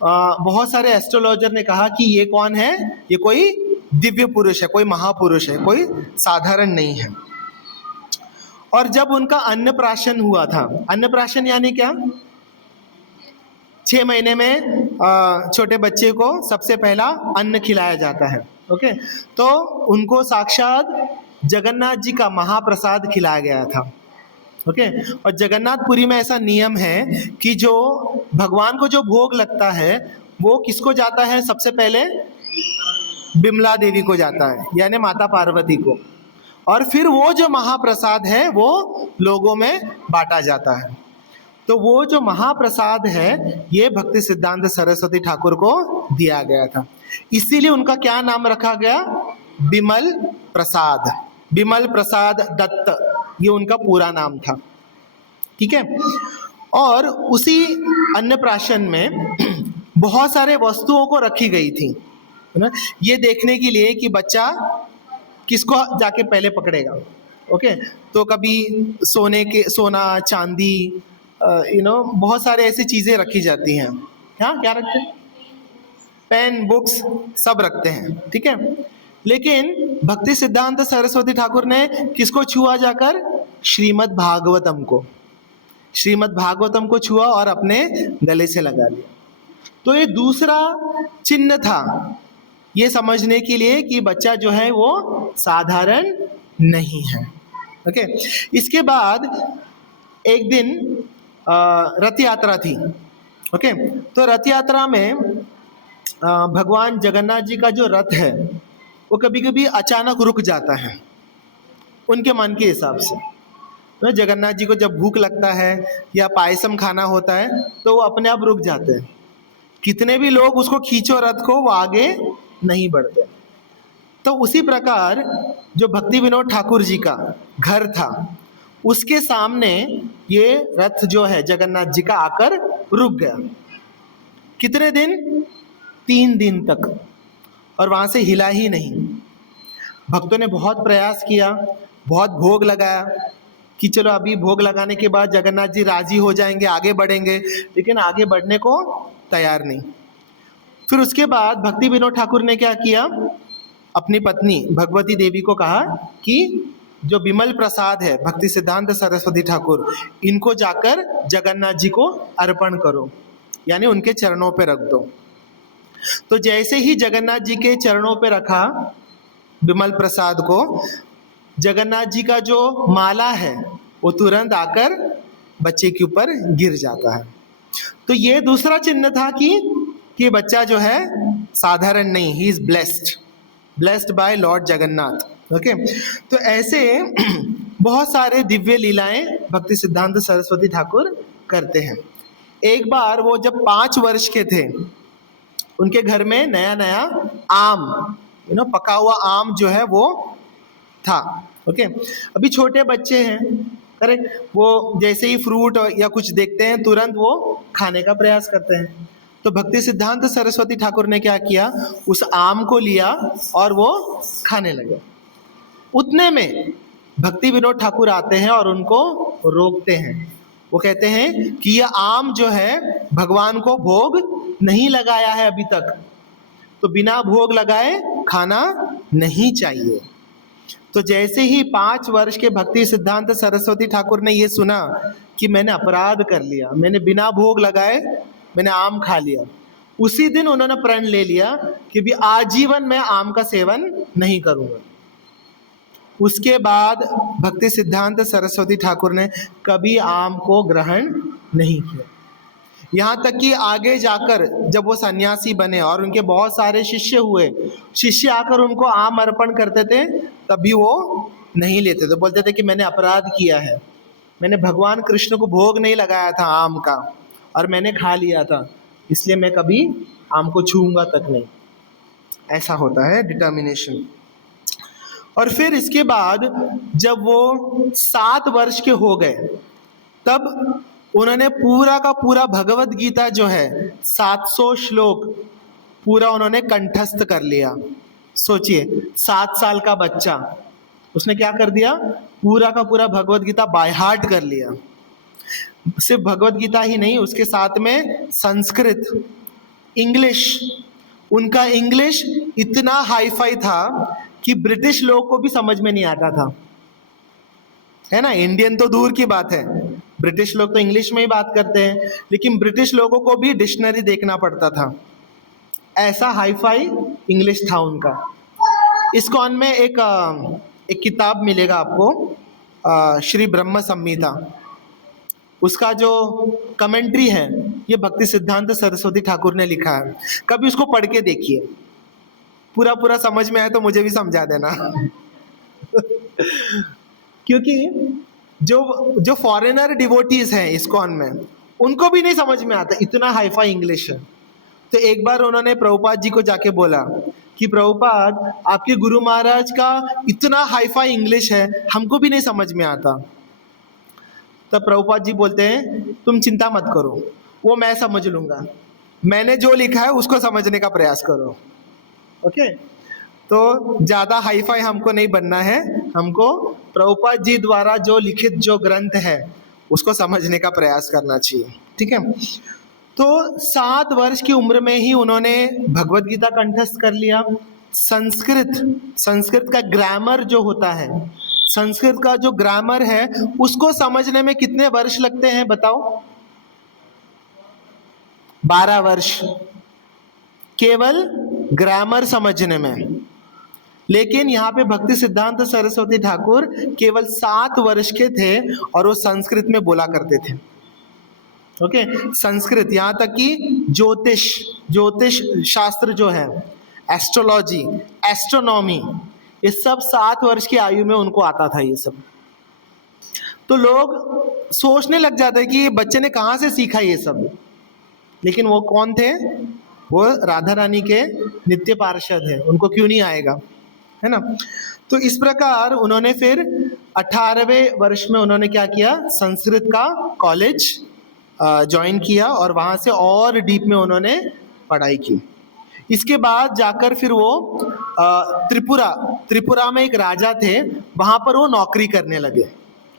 बहुत सारे एस्ट्रोलॉजर ने कहा कि ये कौन है? ये कोई दिव्य पुरुष है, कोई महापुरुष है, कोई साधारण नहीं है। और जब उनका अन्नप्राशन हुआ था, अन्नप्राशन यानी क्या? 6 महीने में छोटे बच्चे को सबसे पहला अन्न खिलाया जाता है। ओके, तो उनको साक्षात जगन्नाथ जी का महाप्रसाद खिलाया गया था। ओके, और जगन्नाथपुरी में ऐसा नियम है कि जो भगवान को जो भोग लगता है वो किसको जाता है? सबसे पहले बिमला देवी को जाता है, यानी माता पार्वती को। और फिर वो जो महाप्रसाद है वो लोगों में बांटा जाता है। तो वो जो महाप्रसाद है ये भक्ति सिद्धांत सरस्वती ठाकुर को दिया गया था। इसीलिए उनका क्या नाम रखा गया? बिमल प्रसाद। बिमल प्रसाद दत्त, ये उनका पूरा नाम था। ठीक है। और उसी अन्नप्राशन में बहुत सारे वस्तुओं को रखी गई थी, है ना, ये देखने के लिए कि बच्चा किसको जाके पहले पकड़ेगा। ओके, तो कभी सोना चांदी, बहुत सारे ऐसी चीजें रखी जाती हैं। हाँ, क्या रखते हैं? पेन, बुक्स सब रखते हैं। ठीक है। लेकिन भक्ति सिद्धांत सरस्वती ठाकुर ने किसको छुआ जाकर? श्रीमद् भागवतम को। श्रीमद् भागवतम को छुआ और अपने गले से लगा लिया। तो ये दूसरा चिन्ह था, ये समझने के लिए कि बच्चा जो है वो साधारण नहीं है। ओके, इसके बाद एक दिन रथ यात्रा थी। ओके, तो रथ यात्रा में भगवान जगन्नाथ जी का जो रथ है वो कभी कभी अचानक रुक जाता है उनके मन के हिसाब से। तो जगन्नाथ जी को जब भूख लगता है या पायसम खाना होता है तो वो अपने आप रुक जाते हैं। कितने भी लोग उसको खींचो रथ को, वो आगे नहीं बढ़ते। तो उसी प्रकार जो भक्ति विनोद ठाकुर जी का घर था उसके सामने ये रथ जो है जगन्नाथ जी का आकर रुक गया। कितने दिन? 3 दिन तक, और वहां से हिला ही नहीं। भक्तों ने बहुत प्रयास किया, बहुत भोग लगाया कि चलो अभी भोग लगाने के बाद जगन्नाथ जी राजी हो जाएंगे, आगे बढ़ेंगे, लेकिन आगे बढ़ने को तैयार नहीं। फिर उसके बाद भक्ति विनोद ठाकुर ने क्या किया, अपनी पत्नी भगवती देवी को कहा कि जो बिमल प्रसाद है भक्ति सिद्धांत सरस्वती ठाकुर, इनको जाकर जगन्नाथ जी को अर्पण करो, यानी उनके चरणों पे रख दो। तो जैसे ही जगन्नाथ जी के चरणों पे रखा बिमल प्रसाद को, जगन्नाथ जी का जो माला है वो तुरंत आकर बच्चे के ऊपर गिर जाता है। तो ये दूसरा चिन्ह था कि बच्चा जो है साधारण नहीं, he is blessed by Lord Jagannath. Okay, तो ऐसे बहुत सारे दिव्य लीलाएं भक्ति सिद्धांत सरस्वती ठाकुर करते हैं। एक बार वो जब 5 वर्ष के थे, उनके घर में नया नया आम, पका हुआ आम जो है वो था। ओके, अभी छोटे बच्चे हैं, करेक्ट, वो जैसे ही फ्रूट या कुछ देखते हैं तुरंत वो खाने का प्रयास करते हैं। तो भक्ति सिद्धांत सरस्वती ठाकुर ने क्या किया, उस आम को लिया और वो खाने लगे। उतने में भक्ति विनोद ठाकुर आते हैं और उनको रोकते हैं। वो कहते हैं कि यह आम जो है भगवान को भोग नहीं लगाया है अभी तक, तो बिना भोग लगाए खाना नहीं चाहिए। तो जैसे ही 5 वर्ष के भक्ति सिद्धांत सरस्वती ठाकुर ने ये सुना कि मैंने अपराध कर लिया, मैंने बिना भोग लगाए मैंने आम खा लिया, उसी दिन उन्होंने प्रण ले लिया कि भी आजीवन मैं आम का सेवन नहीं करूंगा। उसके बाद भक्ति सिद्धांत सरस्वती ठाकुर ने कभी आम को ग्रहण नहीं किया। यहाँ तक कि आगे जाकर जब वो सन्यासी बने और उनके बहुत सारे शिष्य हुए, शिष्य आकर उनको आम अर्पण करते थे, तभी वो नहीं लेते थे। बोलते थे कि मैंने अपराध किया है, मैंने भगवान कृष्ण को भोग नहीं लगाया था आम का और मैंने खा लिया था, इसलिए मैं कभी आम को छूऊंगा तक नहीं। ऐसा होता है डिटर्मिनेशन। और फिर इसके बाद जब वो 7 वर्ष के हो गए, तब उन्होंने पूरा का पूरा भगवत गीता जो है 700 श्लोक पूरा उन्होंने कंठस्थ कर लिया। सोचिए, 7 साल का बच्चा, उसने क्या कर दिया, पूरा का पूरा भगवत गीता बाय हार्ट कर लिया। सिर्फ भगवत गीता ही नहीं, उसके साथ में संस्कृत, इंग्लिश, उनका इंग्लिश इतना हाई फाई था कि ब्रिटिश लोग को भी समझ में नहीं आता था, है ना। इंडियन तो दूर की बात है, ब्रिटिश लोग तो इंग्लिश में ही बात करते हैं, लेकिन ब्रिटिश लोगों को भी डिक्शनरी देखना पड़ता था, ऐसा हाई फाई इंग्लिश था उनका। इस्कॉन में एक किताब मिलेगा आपको, श्री ब्रह्म संहिता, उसका जो कमेंट्री है ये भक्ति सिद्धांत सरस्वती ठाकुर ने लिखा है। कभी उसको पढ़ के देखिए, पूरा पूरा समझ में आए तो मुझे भी समझा देना क्योंकि जो फॉरेनर डिवोटीज हैं इस्कॉन में, उनको भी नहीं समझ में आता, इतना हाई फाई इंग्लिश है। तो एक बार उन्होंने प्रभुपाद जी को जाके बोला कि प्रभुपाद, आपके गुरु महाराज का इतना हाई फाई इंग्लिश है, हमको भी नहीं समझ में आता। तब प्रभुपाद जी बोलते हैं, तुम चिंता मत करो, वो मैं समझ लूंगा, मैंने जो लिखा है उसको समझने का प्रयास करो। ओके, तो ज्यादा हाई फाई हमको नहीं बनना है, हमको प्रभुपाद जी द्वारा जो लिखित जो ग्रंथ है उसको समझने का प्रयास करना चाहिए। ठीक है, तो 7 वर्ष की उम्र में ही उन्होंने भगवत गीता कंठस्थ कर लिया। संस्कृत का ग्रामर जो होता है, संस्कृत का जो ग्रामर है उसको समझने में कितने वर्ष लगते हैं बताओ? 12 वर्ष केवल ग्रामर समझने में। लेकिन यहाँ पे भक्ति सिद्धांत सरस्वती ठाकुर केवल 7 वर्ष के थे और वो संस्कृत में बोला करते थे। ओके, संस्कृत, यहाँ तक कि ज्योतिष शास्त्र जो है, एस्ट्रोलॉजी, एस्ट्रोनॉमी, ये सब 7 वर्ष की आयु में उनको आता था ये सब। तो लोग सोचने लग जाते हैं कि ये बच्चे ने कहाँ से सीखा ये सब, लेकिन वो कौन थे? वो राधा रानी के नित्य पार्षद है, उनको क्यों नहीं आएगा, है ना। तो इस प्रकार उन्होंने फिर 18वें वर्ष में उन्होंने क्या किया, संस्कृत का कॉलेज ज्वाइन किया और वहाँ से और डीप में उन्होंने पढ़ाई की। इसके बाद जाकर फिर वो त्रिपुरा त्रिपुरा में एक राजा थे, वहां पर वो नौकरी करने लगे,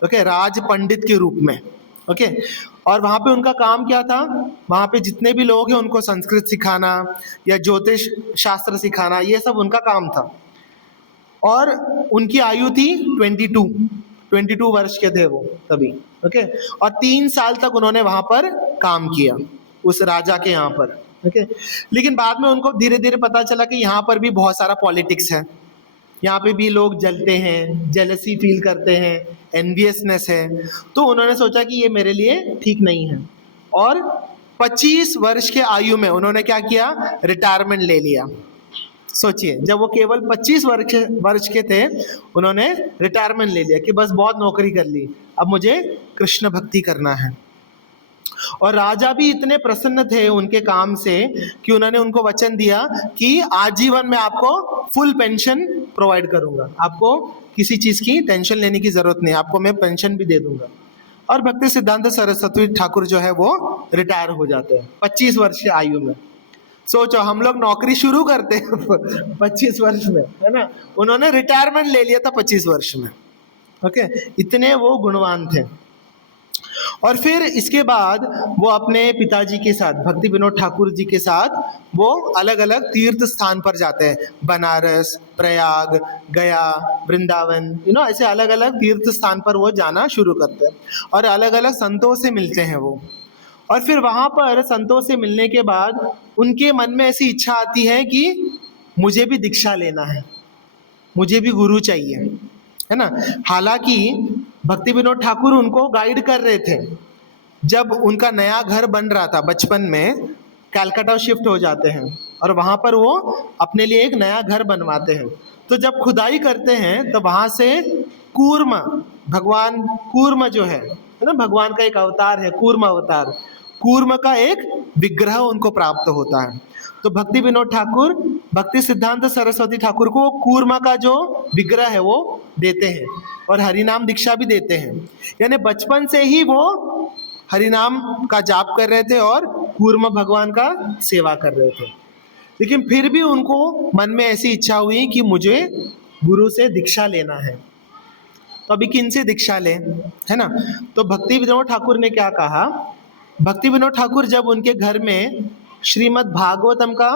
ओके, राज पंडित के रूप में, ओके। और वहां पे उनका काम क्या था, वहां पे जितने भी लोग हैं उनको संस्कृत सिखाना या ज्योतिष शास्त्र सिखाना, ये सब उनका काम था। और उनकी आयु थी 22 वर्ष के थे वो तभी, ओके। और 3 साल तक उन्होंने वहां पर काम किया उस राजा के यहाँ पर, ओके। लेकिन बाद में उनको धीरे धीरे पता चला कि यहाँ पर भी बहुत सारा पॉलिटिक्स है, यहाँ पे भी लोग जलते हैं, जेलसी फील करते हैं, एनवियसनेस है। तो उन्होंने सोचा कि ये मेरे लिए ठीक नहीं है, और 25 वर्ष के आयु में उन्होंने क्या किया, रिटायरमेंट ले लिया। सोचिए, जब वो केवल 25 वर्ष के थे, उन्होंने रिटायरमेंट ले लिया कि बस बहुत नौकरी कर ली, अब मुझे कृष्ण भक्ति करना है। और राजा भी इतने प्रसन्न थे उनके काम से कि उन्होंने उनको वचन दिया कि आजीवन में आपको फुल पेंशन प्रोवाइड करूंगा, आपको किसी चीज की टेंशन लेने की जरूरत नहीं, आपको मैं पेंशन भी दे दूंगा। और भक्ति सिद्धांत सरस्वती ठाकुर जो है वो रिटायर हो जाते हैं 25 वर्ष की आयु में। सोचो, हम लोग नौकरी शुरू करते हैं 25 वर्ष में, है ना, उन्होंने रिटायरमेंट ले लिया था 25 वर्ष में, ओके। इतने वो गुणवान थे। और फिर इसके बाद वो अपने पिताजी के साथ, भक्ति विनोद ठाकुर जी के साथ, वो अलग अलग तीर्थ स्थान पर जाते हैं, बनारस, प्रयाग, गया, वृंदावन, ऐसे अलग अलग तीर्थ स्थान पर वो जाना शुरू करते हैं और अलग अलग संतों से मिलते हैं वो। और फिर वहां पर संतों से मिलने के बाद उनके मन में ऐसी इच्छा आती है कि मुझे भी दीक्षा लेना है, मुझे भी गुरु चाहिए, है ना। हालांकि भक्ति विनोद ठाकुर उनको गाइड कर रहे थे। जब उनका नया घर बन रहा था, बचपन में कलकत्ता शिफ्ट हो जाते हैं और वहां पर वो अपने लिए एक नया घर बनवाते हैं। तो जब खुदाई करते हैं तो वहां से कूर्म, भगवान कूर्म जो है ना, भगवान का एक अवतार है, कूर्म अवतार, कूर्म का एक विग्रह उनको प्राप्त होता है। तो भक्ति विनोद ठाकुर भक्ति सिद्धांत सरस्वती ठाकुर को कूर्मा का जो विग्रह है वो देते हैं और हरिनाम दीक्षा भी देते हैं। यानी बचपन से ही वो हरिनाम का जाप कर रहे थे और कूर्म भगवान का सेवा कर रहे थे। लेकिन फिर भी उनको मन में ऐसी इच्छा हुई कि मुझे गुरु से दीक्षा लेना है। तो अभी किन से दीक्षा लें, है ना। तो भक्ति विनोद ठाकुर ने क्या कहा, भक्ति विनोद ठाकुर जब उनके घर में श्रीमद् भागवतम का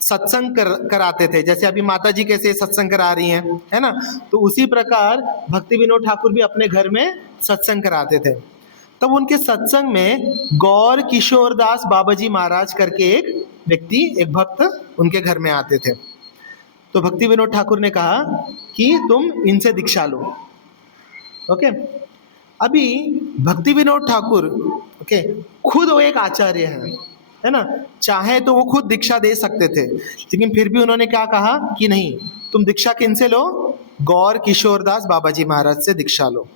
सत्संग कराते थे, जैसे अभी माता जी कैसे सत्संग करा रही हैं, है ना, तो उसी प्रकार भक्ति विनोद ठाकुर भी अपने घर में सत्संग कराते थे। तब उनके सत्संग में गौर किशोर दास बाबा जी महाराज करके एक व्यक्ति, एक भक्त उनके घर में आते थे। तो भक्ति विनोद ठाकुर ने कहा कि तुम इनसे दीक्षा लो, ओके। अभी भक्ति विनोद ठाकुर, ओके, खुद वो एक आचार्य है ना, चाहे तो वो खुद दीक्षा दे सकते थे, लेकिन फिर भी उन्होंने क्या कहा कि नहीं, तुम दीक्षा किनसे लो, गौर किशोरदास बाबा जी महाराज से दीक्षा लो।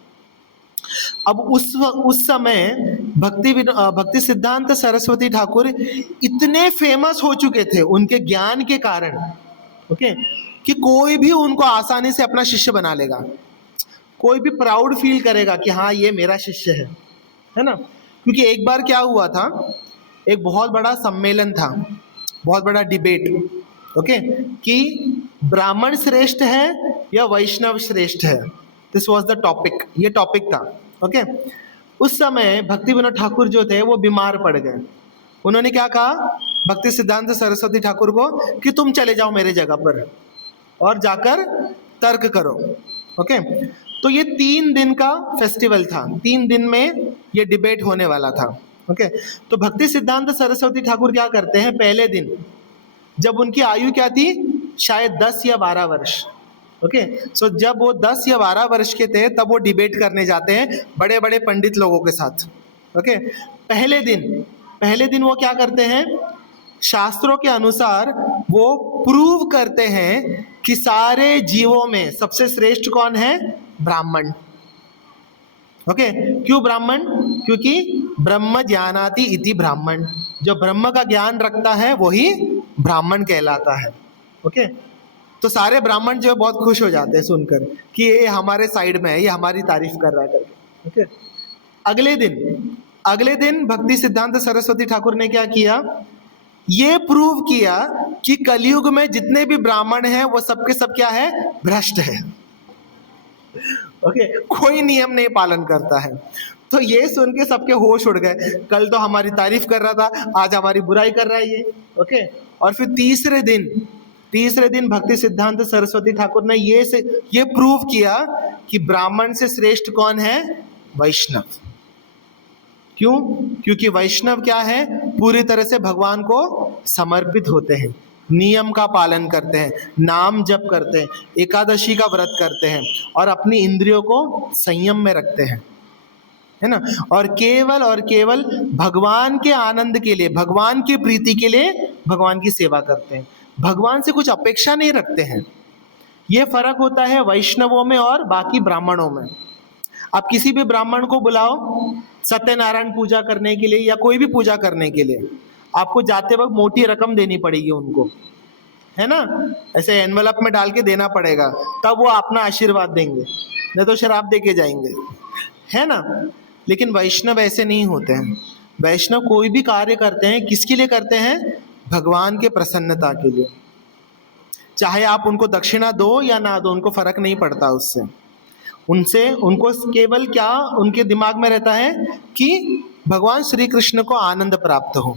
अब उस समय भक्ति सिद्धांत सरस्वती ठाकुर इतने फेमस हो चुके थे उनके ज्ञान के कारण, ओके, कि कोई भी उनको आसानी से अपना शिष्य बना लेगा, कोई भी प्राउड फील करेगा कि हाँ ये मेरा शिष्य है ना। क्योंकि एक बार क्या हुआ था, एक बहुत बड़ा सम्मेलन था, बहुत बड़ा डिबेट, ओके, कि ब्राह्मण श्रेष्ठ है या वैष्णव श्रेष्ठ है, दिस वाज द टॉपिक, ये टॉपिक था, ओके। उस समय भक्ति विनोद ठाकुर जो थे वो बीमार पड़ गए। उन्होंने क्या कहा भक्ति सिद्धांत सरस्वती ठाकुर को कि तुम चले जाओ मेरे जगह पर और जाकर तर्क करो, ओके। तो ये 3 दिन का फेस्टिवल था, 3 दिन में ये डिबेट होने वाला था, ओके। तो भक्ति सिद्धांत सरस्वती ठाकुर क्या करते हैं, पहले दिन जब उनकी आयु क्या थी, शायद 10 या 12 वर्ष, ओके। सो जब वो 10 या 12 वर्ष के थे तब वो डिबेट करने जाते हैं बड़े बड़े पंडित लोगों के साथ, ओके। पहले दिन वो क्या करते हैं, शास्त्रों के अनुसार वो प्रूव करते हैं कि सारे जीवों में सबसे श्रेष्ठ कौन है, ब्राह्मण, ओके। क्यों ब्राह्मण, क्योंकि ब्रह्म ज्ञानाति इति ब्राह्मण, जो ब्रह्म का ज्ञान रखता है वही ब्राह्मण कहलाता है, ओके। तो सारे ब्राह्मण जो है बहुत खुश हो जाते हैं सुनकर कि ये हमारे साइड में है, ये हमारी तारीफ कर रहा है करके, ओके। अगले दिन भक्ति सिद्धांत सरस्वती ठाकुर ने क्या किया, ये प्रूव किया कि कलयुग में जितने भी ब्राह्मण हैं वो सबके सब क्या है, भ्रष्ट है। ओके, कोई नियम नहीं पालन करता है। तो ये सुन के सबके होश उड़ गए, कल तो हमारी तारीफ कर रहा था, आज हमारी बुराई कर रहा है ये। ओके, और फिर तीसरे दिन भक्ति सिद्धांत सरस्वती ठाकुर ने ये प्रूव किया कि ब्राह्मण से श्रेष्ठ कौन है, वैष्णव। क्यों? क्योंकि वैष्णव क्या है, पूरी तरह से भगवान को समर्पित होते हैं, नियम का पालन करते हैं, नाम जप करते हैं, एकादशी का व्रत करते हैं और अपनी इंद्रियों को संयम में रखते हैं, है ना। और केवल भगवान के आनंद के लिए, भगवान की प्रीति के लिए भगवान की सेवा करते हैं, भगवान से कुछ अपेक्षा नहीं रखते हैं। ये फर्क होता है वैष्णवों में और बाकी ब्राह्मणों में। आप किसी भी ब्राह्मण को बुलाओ सत्यनारायण पूजा करने के लिए या कोई भी पूजा करने के लिए, आपको जाते वक्त मोटी रकम देनी पड़ेगी उनको, है ना, ऐसे एनवलप में डाल के देना पड़ेगा, तब वो अपना आशीर्वाद देंगे, नहीं तो शराब दे के जाएंगे, है ना। लेकिन वैष्णव ऐसे नहीं होते हैं। वैष्णव कोई भी कार्य करते हैं, किसके लिए करते हैं, भगवान के प्रसन्नता के लिए। चाहे आप उनको दक्षिणा दो या ना दो, उनको फर्क नहीं पड़ता उससे। उनको केवल क्या उनके दिमाग में रहता है कि भगवान श्री कृष्ण को आनंद प्राप्त हो।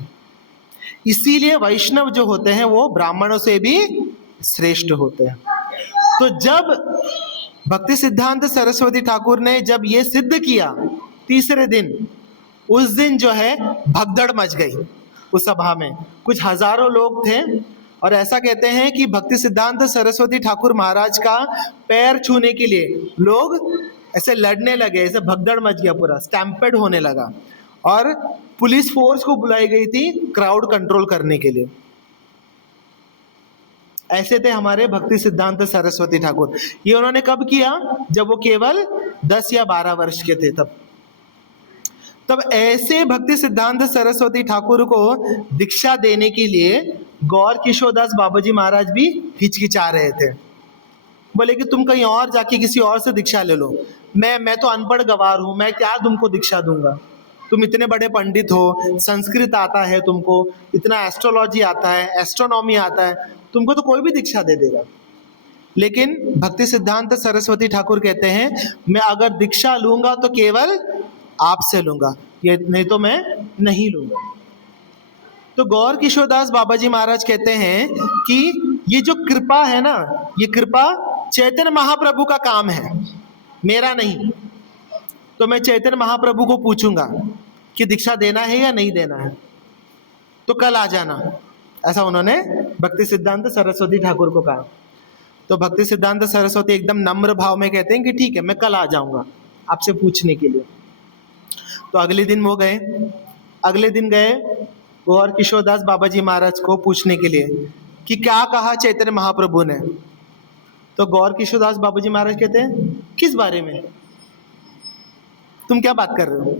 इसीलिए वैष्णव जो होते हैं वो ब्राह्मणों से भी श्रेष्ठ होते हैं। तो जब भक्ति सिद्धांत सरस्वती ठाकुर ने जब ये सिद्ध किया तीसरे दिन, उस दिन जो है भगदड़ मच गई उस सभा में, कुछ हजारों लोग थे। और ऐसा कहते हैं कि भक्ति सिद्धांत सरस्वती ठाकुर महाराज का पैर छूने के लिए लोग ऐसे लड़ने लगे, ऐसे भगदड़ मच गया, पूरा स्टैम्पेड होने लगा और पुलिस फोर्स को बुलाई गई थी क्राउड कंट्रोल करने के लिए। ऐसे थे हमारे भक्ति सिद्धांत सरस्वती ठाकुर। ये उन्होंने कब किया, जब वो केवल 10 या 12 वर्ष के थे। तब ऐसे भक्ति सिद्धांत सरस्वती ठाकुर को दीक्षा देने के लिए गौर किशोरदास बाबाजी महाराज भी हिचकिचा रहे थे। बोले कि तुम कहीं और जाके किसी और से दीक्षा ले लो, मैं तो अनपढ़ गवार हूं, मैं क्या तुमको दीक्षा दूंगा। तुम इतने बड़े पंडित हो, संस्कृत आता है तुमको, इतना एस्ट्रोलॉजी आता है, एस्ट्रोनॉमी आता है, तुमको तो कोई भी दीक्षा दे देगा। लेकिन भक्ति सिद्धांत सरस्वती ठाकुर कहते हैं, मैं अगर दीक्षा लूंगा तो केवल आपसे लूंगा, ये नहीं तो मैं नहीं लूंगा। तो गौर किशोरदास बाबाजी महाराज कहते हैं कि ये जो कृपा है ना, ये कृपा चैतन्य महाप्रभु का काम है, मेरा नहीं। तो मैं चैतन्य महाप्रभु को पूछूंगा कि दीक्षा देना है या नहीं देना है, तो कल आ जाना, ऐसा उन्होंने भक्ति सिद्धांत सरस्वती ठाकुर को कहा। तो भक्ति सिद्धांत सरस्वती एकदम नम्र भाव में कहते हैं कि ठीक है, मैं कल आ जाऊंगा आपसे पूछने के लिए। तो अगले दिन वो गए, अगले दिन गए गौर किशोरदास बाबाजी महाराज को पूछने के लिए कि क्या कहा चैतन्य महाप्रभु ने। तो गौर किशोरदास बाबाजी महाराज कहते हैं, किस बारे में, तुम क्या बात कर रहे हो।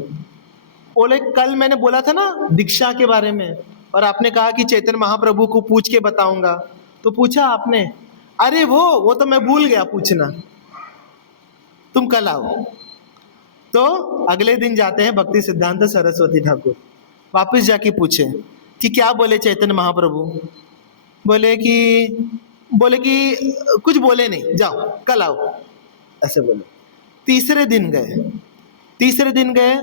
बोले, कल मैंने बोला था ना दीक्षा के बारे में, और आपने कहा कि चैतन्य महाप्रभु को पूछ के बताऊंगा। तो पूछा आपने, अरे वो तो मैं भूल गया पूछना, तुम कल आओ। तो अगले दिन जाते हैं भक्ति सिद्धांत सरस्वती ठाकुर, वापस जाके पूछे कि क्या बोले चैतन्य महाप्रभु। बोले कि कुछ बोले नहीं, जाओ कल आओ, ऐसे बोले। तीसरे दिन गए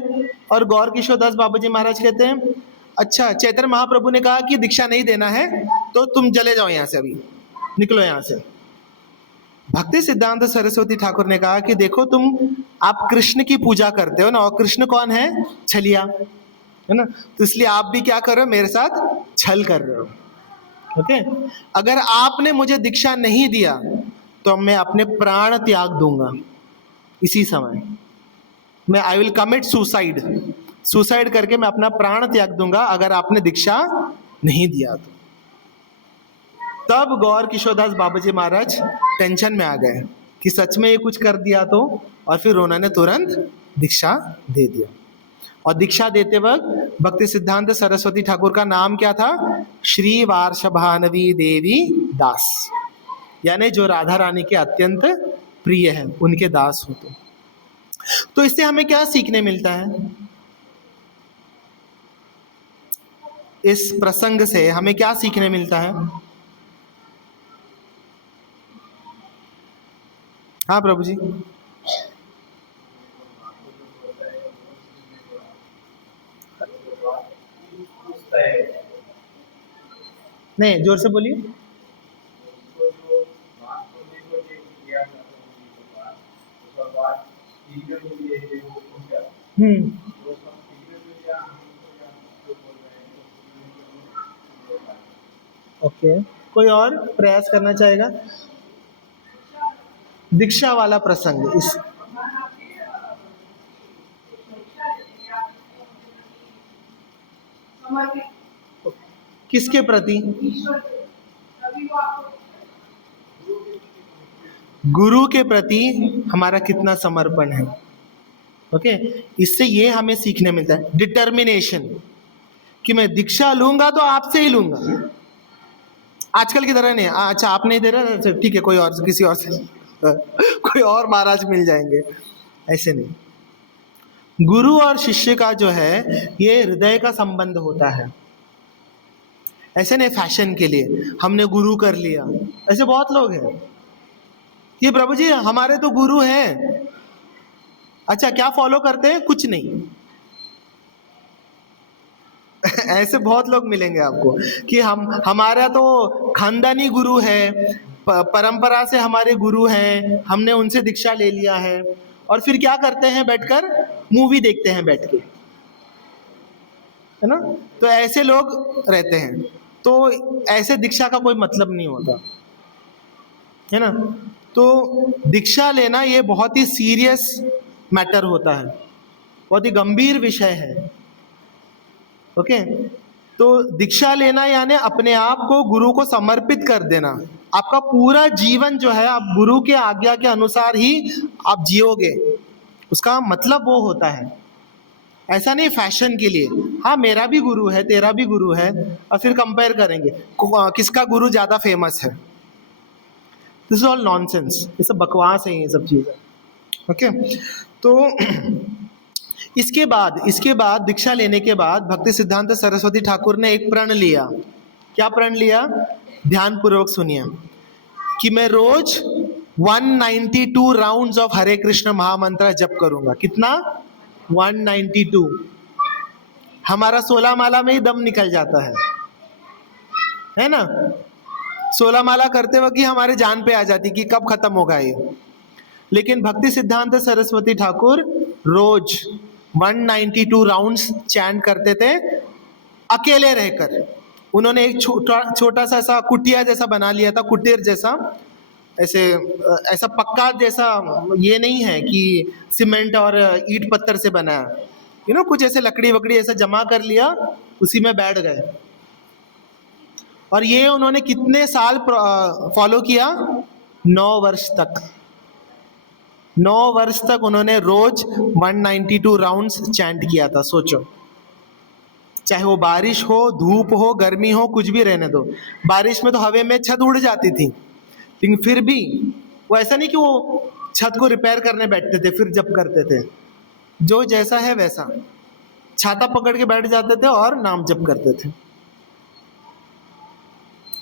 और गौर किशोरदास बाबाजी महाराज कहते हैं, अच्छा चैतन्य महाप्रभु ने कहा कि दीक्षा नहीं देना है, तो तुम चले जाओ यहाँ से, अभी निकलो यहाँ से। भक्ति सिद्धांत सरस्वती ठाकुर ने कहा कि देखो आप कृष्ण की पूजा करते हो ना, और कृष्ण कौन है, छलिया, है ना, तो इसलिए आप भी क्या कर रहे हो, मेरे साथ छल कर रहे हो। ओके, अगर आपने मुझे दीक्षा नहीं दिया तो मैं अपने प्राण त्याग दूंगा इसी समय, मैं आई विल कमिट सुसाइड करके मैं अपना प्राण त्याग दूंगा अगर आपने दीक्षा नहीं दिया तो। तब गौर किशोरदास बाबाजी महाराज टेंशन में आ गए कि सच में ये कुछ कर दिया तो, और फिर उन्होंने तुरंत दीक्षा दे दिया। और दीक्षा देते वक्त भक्ति सिद्धांत सरस्वती ठाकुर का नाम क्या था, श्री वार्षभानवी देवी दास, यानी जो राधा रानी के अत्यंत प्रिय है, उनके दास होते। तो इससे हमें क्या सीखने मिलता है, इस प्रसंग से हमें क्या सीखने मिलता है? हाँ प्रभु जी। नहीं, जोर से बोलिए। हम्म। ओके, कोई और प्रयास करना चाहेगा? दीक्षा वाला प्रसंग इस किसके प्रति? गुरु के प्रति हमारा कितना समर्पण है। ओके, इससे ये हमें सीखने मिलता है डिटर्मिनेशन, कि मैं दीक्षा लूंगा तो आपसे ही लूंगा, आजकल की तरह नहीं। अच्छा, आप नहीं दे रहे, अच्छा ठीक है, कोई और, किसी और से कोई और महाराज मिल जाएंगे, ऐसे नहीं। गुरु और शिष्य का जो है ये हृदय का संबंध होता है, ऐसे नहीं फैशन के लिए हमने गुरु कर लिया। ऐसे बहुत लोग हैं कि प्रभु जी हमारे तो गुरु हैं। अच्छा, क्या फॉलो करते हैं? कुछ नहीं। ऐसे बहुत लोग मिलेंगे आपको कि हमारा तो खानदानी गुरु है, परंपरा से हमारे गुरु हैं, हमने उनसे दीक्षा ले लिया है, और फिर क्या करते हैं? बैठकर मूवी देखते हैं बैठ के, है ना? तो ऐसे लोग रहते हैं, तो ऐसे दीक्षा का कोई मतलब नहीं होता, है ना? तो दीक्षा लेना ये बहुत ही सीरियस मैटर होता है, बहुत ही गंभीर विषय है। ओके, तो दीक्षा लेना यानी अपने आप को गुरु को समर्पित कर देना। आपका पूरा जीवन जो है आप गुरु के आज्ञा के अनुसार ही आप जियोगे, उसका मतलब वो होता है। ऐसा नहीं फैशन के लिए, हाँ मेरा भी गुरु है, तेरा भी गुरु है, और फिर कंपेयर करेंगे किसका गुरु ज्यादा फेमस है। दिस इज ऑल नॉनसेंस, ये सब बकवास है, ये सब चीजें। ओके, तो इसके बाद दीक्षा लेने के बाद भक्ति सिद्धांत सरस्वती ठाकुर ने एक प्रण लिया। क्या प्रण लिया? ध्यान पूर्वक सुनिए, कि मैं रोज 192 राउंड्स ऑफ हरे कृष्ण महामंत्र जप करूंगा। कितना? 192। हमारा 16 माला में ही दम निकल जाता है ना? 16 माला करते वक्त ही हमारे जान पे आ जाती कि कब खत्म होगा ये। लेकिन भक्ति सिद्धांत सरस्वती ठाकुर रोज 192 राउंड्स चैंट करते थे, अकेले रहकर। उन्होंने एक छोटा सा ऐसा कुटिया जैसा बना लिया था, कुटीर जैसा, ऐसे ऐसा पक्का जैसा, ये नहीं है कि सीमेंट और ईंट पत्थर से बना है, कुछ ऐसे लकड़ी वकड़ी ऐसा जमा कर लिया, उसी में बैठ गए। और ये उन्होंने कितने साल फॉलो किया? 9 वर्ष तक। 9 वर्ष तक उन्होंने रोज 192 राउंड्स चैंट किया था। सोचो, चाहे वो बारिश हो, धूप हो, गर्मी हो, कुछ भी रहने दो। बारिश में तो हवा में छत उड़ जाती थी, लेकिन फिर भी वो ऐसा नहीं कि वो छत को रिपेयर करने बैठते थे फिर जब करते थे। जो जैसा है वैसा छाता पकड़ के बैठ जाते थे और नाम जप करते थे।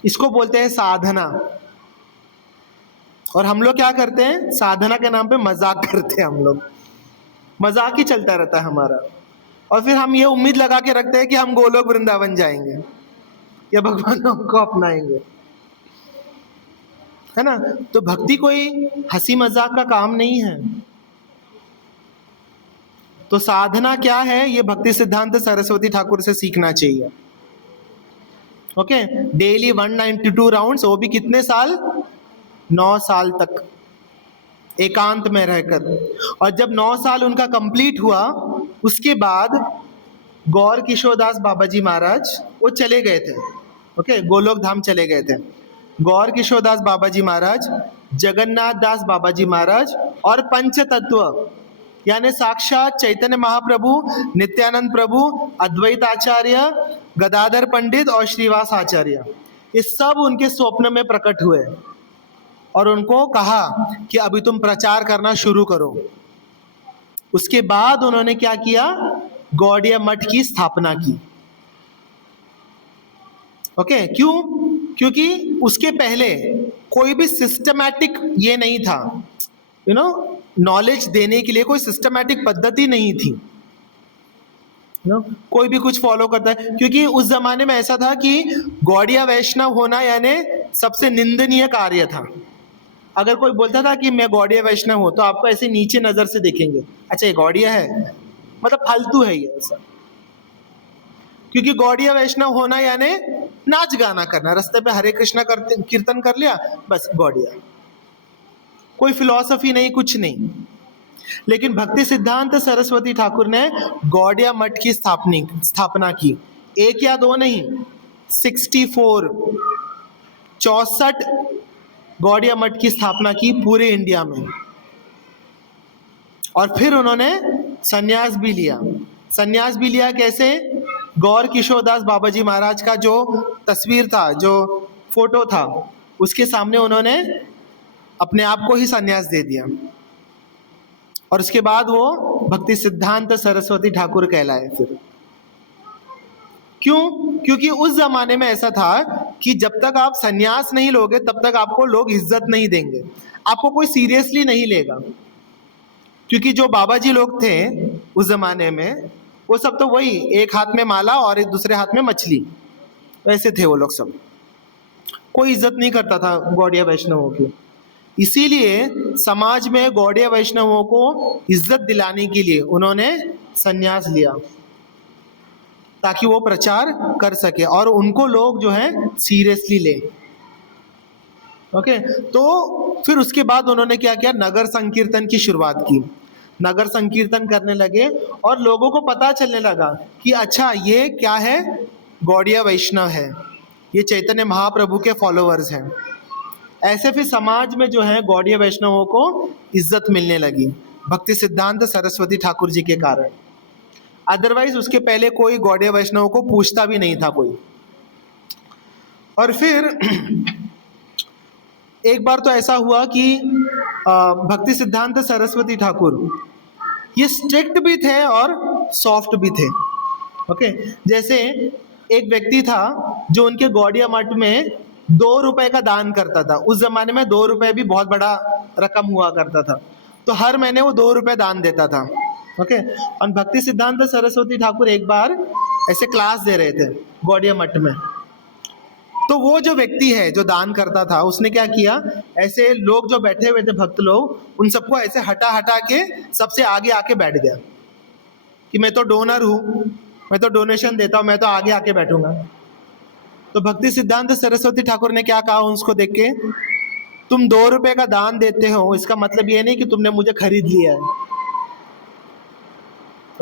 इसको बोलते हैं साधना। और हम लोग क्या करते हैं? साधना के नाम पे मजाक करते हैं। हम लोग मजाक ही चलता रहता है हमारा, और फिर हम ये उम्मीद लगा के रखते हैं कि हम गोलोक वृंदावन जाएंगे या भगवान हमको अपनाएंगे, है ना? तो भक्ति कोई हंसी मजाक का काम नहीं है। तो साधना क्या है, ये भक्ति सिद्धांत सरस्वती ठाकुर से सीखना चाहिए। ओके, डेली 192 राउंड्स, वो भी कितने साल? 9 साल तक एकांत में रहकर। और जब 9 साल उनका कंप्लीट हुआ, उसके बाद गौर किशोरदास बाबा जी महाराज वो चले गए थे। ओके, गोलोक धाम चले गए थे। गौर किशोरदास बाबा जी महाराज, जगन्नाथ दास बाबा जी महाराज और पंच तत्व यानी साक्षात चैतन्य महाप्रभु, नित्यानंद प्रभु, अद्वैत आचार्य, गदाधर पंडित और श्रीवास आचार्य, ये सब उनके स्वप्न में प्रकट हुए और उनको कहा कि अभी तुम प्रचार करना शुरू करो। उसके बाद उन्होंने क्या किया? गौड़ीय मठ की स्थापना की। ओके, क्यों? क्योंकि उसके पहले कोई भी सिस्टमैटिक ये नहीं था, नॉलेज देने के लिए कोई सिस्टमैटिक पद्धति नहीं थी। कोई भी कुछ फॉलो करता है, क्योंकि उस जमाने में ऐसा था कि गौड़िया वैष्णव होना यानी सबसे निंदनीय कार्य था। अगर कोई बोलता था कि मैं गौड़िया वैष्णव हूं, तो आपको ऐसे नीचे नजर से देखेंगे, अच्छा ये गौड़िया है, मतलब फालतू है ये ऐसा। क्योंकि गौड़िया वैष्णव होना यानी नाच गाना करना, रास्ते पे हरे कृष्णा करते कीर्तन कर लिया, बस गौड़िया, कोई फिलॉसफी नहीं, कुछ नहीं। लेकिन भक्ति सिद्धांत सरस्वती ठाकुर ने गौड़िया मठ की स्थापना की। एक या दो नहीं, 64 गौड़िया मठ की स्थापना की पूरे इंडिया में। और फिर उन्होंने संन्यास भी लिया। संन्यास भी लिया कैसे? गौर किशोरदास बाबाजी महाराज का जो तस्वीर था, जो फोटो था, उसके सामने उन्होंने अपने आप को ही संन्यास दे दिया। और उसके बाद वो भक्ति सिद्धांत सरस्वती ठाकुर कहलाए। फिर क्यों? क्योंकि उस जमाने में ऐसा था कि जब तक आप संन्यास नहीं लोगे तब तक आपको लोग इज्जत नहीं देंगे, आपको कोई सीरियसली नहीं लेगा। क्योंकि जो बाबा जी लोग थे उस जमाने में, वो सब तो वही, एक हाथ में माला और एक दूसरे हाथ में मछली, वैसे थे वो लोग सब। कोई इज्जत नहीं करता था गौड़िया वैष्णवों की। इसीलिए समाज में गौड़िया वैष्णवों को इज्जत दिलाने के लिए उन्होंने संन्यास लिया, ताकि वो प्रचार कर सके और उनको लोग जो है सीरियसली ले। ओके, तो फिर उसके बाद उन्होंने क्या किया? नगर संकीर्तन की शुरुआत की। नगर संकीर्तन करने लगे और लोगों को पता चलने लगा कि अच्छा ये क्या है, गौड़िया वैष्णव है, ये चैतन्य महाप्रभु के फॉलोअर्स हैं। ऐसे फिर समाज में जो है गौड़िया वैष्णवों को इज्जत मिलने लगी भक्ति सिद्धांत सरस्वती ठाकुर जी के कारण। अदरवाइज उसके पहले कोई गौड़िया वैष्णवों को पूछता भी नहीं था कोई। और फिर एक बार तो ऐसा हुआ कि भक्ति सिद्धांत सरस्वती ठाकुर ये स्ट्रिक्ट भी थे और सॉफ्ट भी थे। ओके, जैसे एक व्यक्ति था जो उनके गौड़िया मठ में 2 रुपए का दान करता था। उस जमाने में 2 रुपए भी बहुत बड़ा रकम हुआ करता था, तो हर महीने वो 2 रुपए दान देता था। ओके, और भक्ति सिद्धांत सरस्वती ठाकुर एक बार ऐसे क्लास दे रहे थे गौड़िया मठ में। तो वो जो व्यक्ति है जो दान करता था, उसने क्या किया, ऐसे लोग जो बैठे हुए थे भक्त लोग, उन सबको ऐसे हटा हटा के सबसे आगे आके बैठ गया कि मैं तो डोनर हूं, मैं तो डोनेशन देता हूं, मैं तो आगे आके बैठूंगा। तो भक्ति सिद्धांत सरस्वती ठाकुर ने क्या कहा उसको देख के, तुम 2 रुपए का दान देते हो, इसका मतलब ये नहीं कि तुमने मुझे खरीद लिया है।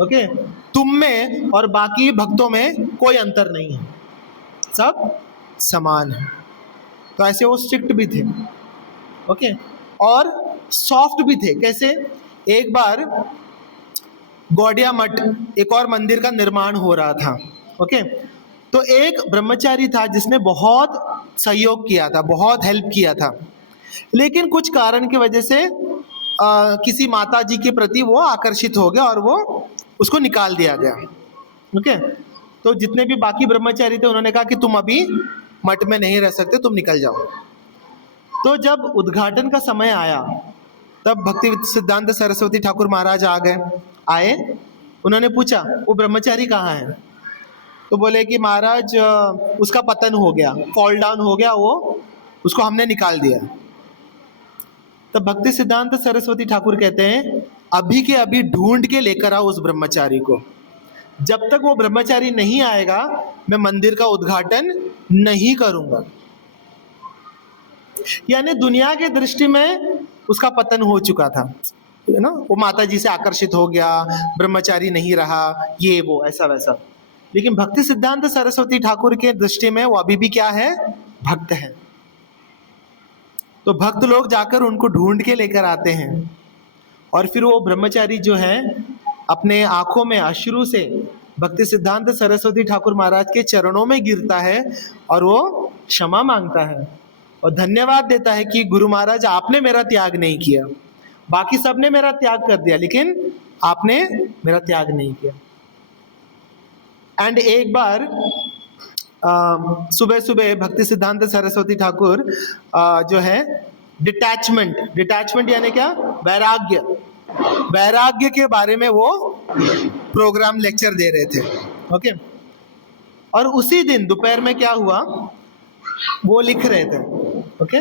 ओके, तुम में और बाकी भक्तों में कोई अंतर नहीं है, सब समान है। तो ऐसे वो स्ट्रिक्ट भी थे। ओके, और सॉफ्ट भी थे। कैसे? एक बार गौड़िया मठ एक और मंदिर का निर्माण हो रहा था। ओके, तो एक ब्रह्मचारी था जिसने बहुत सहयोग किया था, बहुत हेल्प किया था, लेकिन कुछ कारण की वजह से किसी माता जी के प्रति वो आकर्षित हो गया और वो उसको निकाल दिया गया। ओके, तो जितने भी बाकी ब्रह्मचारी थे उन्होंने कहा कि तुम अभी मठ में नहीं रह सकते, तुम निकल जाओ। तो जब उद्घाटन का समय आया तब भक्ति सिद्धांत सरस्वती ठाकुर महाराज आए। उन्होंने पूछा वो ब्रह्मचारी कहाँ है? तो बोले कि महाराज उसका पतन हो गया, फॉल डाउन हो गया, वो उसको हमने निकाल दिया। तब भक्ति सिद्धांत सरस्वती ठाकुर कहते हैं अभी के अभी ढूंढ के लेकर आओ उस ब्रह्मचारी को। जब तक वो ब्रह्मचारी नहीं आएगा मैं मंदिर का उद्घाटन नहीं करूंगा। यानी दुनिया के दृष्टि में उसका पतन हो चुका था, वो माता जी से आकर्षित हो गया, ब्रह्मचारी नहीं रहा, ये वो ऐसा वैसा। लेकिन भक्ति सिद्धांत सरस्वती ठाकुर के दृष्टि में वो अभी भी क्या है? भक्त है। तो भक्त लोग जाकर उनको ढूंढ के लेकर आते हैं और फिर वो ब्रह्मचारी जो है अपने आंखों में अश्रु से भक्ति सिद्धांत सरस्वती ठाकुर महाराज के चरणों में गिरता है और वो क्षमा मांगता है और धन्यवाद देता है कि गुरु महाराज आपने मेरा त्याग नहीं किया, बाकी सबने मेरा त्याग कर दिया लेकिन आपने मेरा त्याग नहीं किया। एंड एक बार सुबह सुबह भक्ति सिद्धांत सरस्वती ठाकुर जो है डिटैचमेंट यानी क्या, वैराग्य, वैराग्य के बारे में वो प्रोग्राम लेक्चर दे रहे थे। ओके, और उसी दिन दोपहर में क्या हुआ, वो लिख रहे थे। ओके,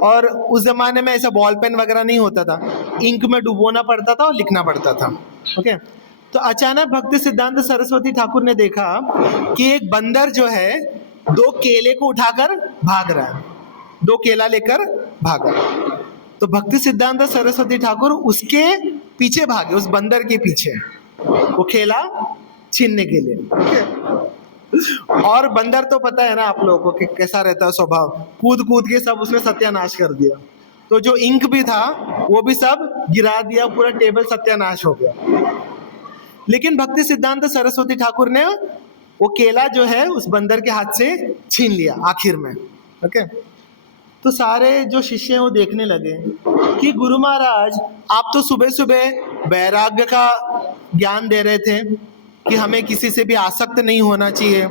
और उस जमाने में ऐसा बॉल पेन वगैरह नहीं होता था, इंक में डुबोना पड़ता था और लिखना पड़ता था। ओके, तो अचानक भक्ति सिद्धांत सरस्वती ठाकुर ने देखा कि एक बंदर जो है 2 केले को उठाकर भाग रहा है, 2 केला लेकर भागा। तो भक्ति सिद्धांत सरस्वती ठाकुर उसके पीछे भागे, उस बंदर के पीछे, वो केला छीनने के लिए। और बंदर तो पता है ना आप लोगों को कि कैसा रहता है स्वभाव, कूद कूद के सब उसने सत्यानाश कर दिया। तो जो इंक भी था वो भी सब गिरा दिया, पूरा टेबल सत्यानाश हो गया। लेकिन भक्ति सिद्धांत सरस्वती ठाकुर ने वो केला जो है उस बंदर के हाथ से छीन लिया आखिर में। ओके, तो सारे जो शिष्य हैं वो देखने लगे कि गुरु महाराज आप तो सुबह सुबह वैराग्य का ज्ञान दे रहे थे कि हमें किसी से भी आसक्त नहीं होना चाहिए,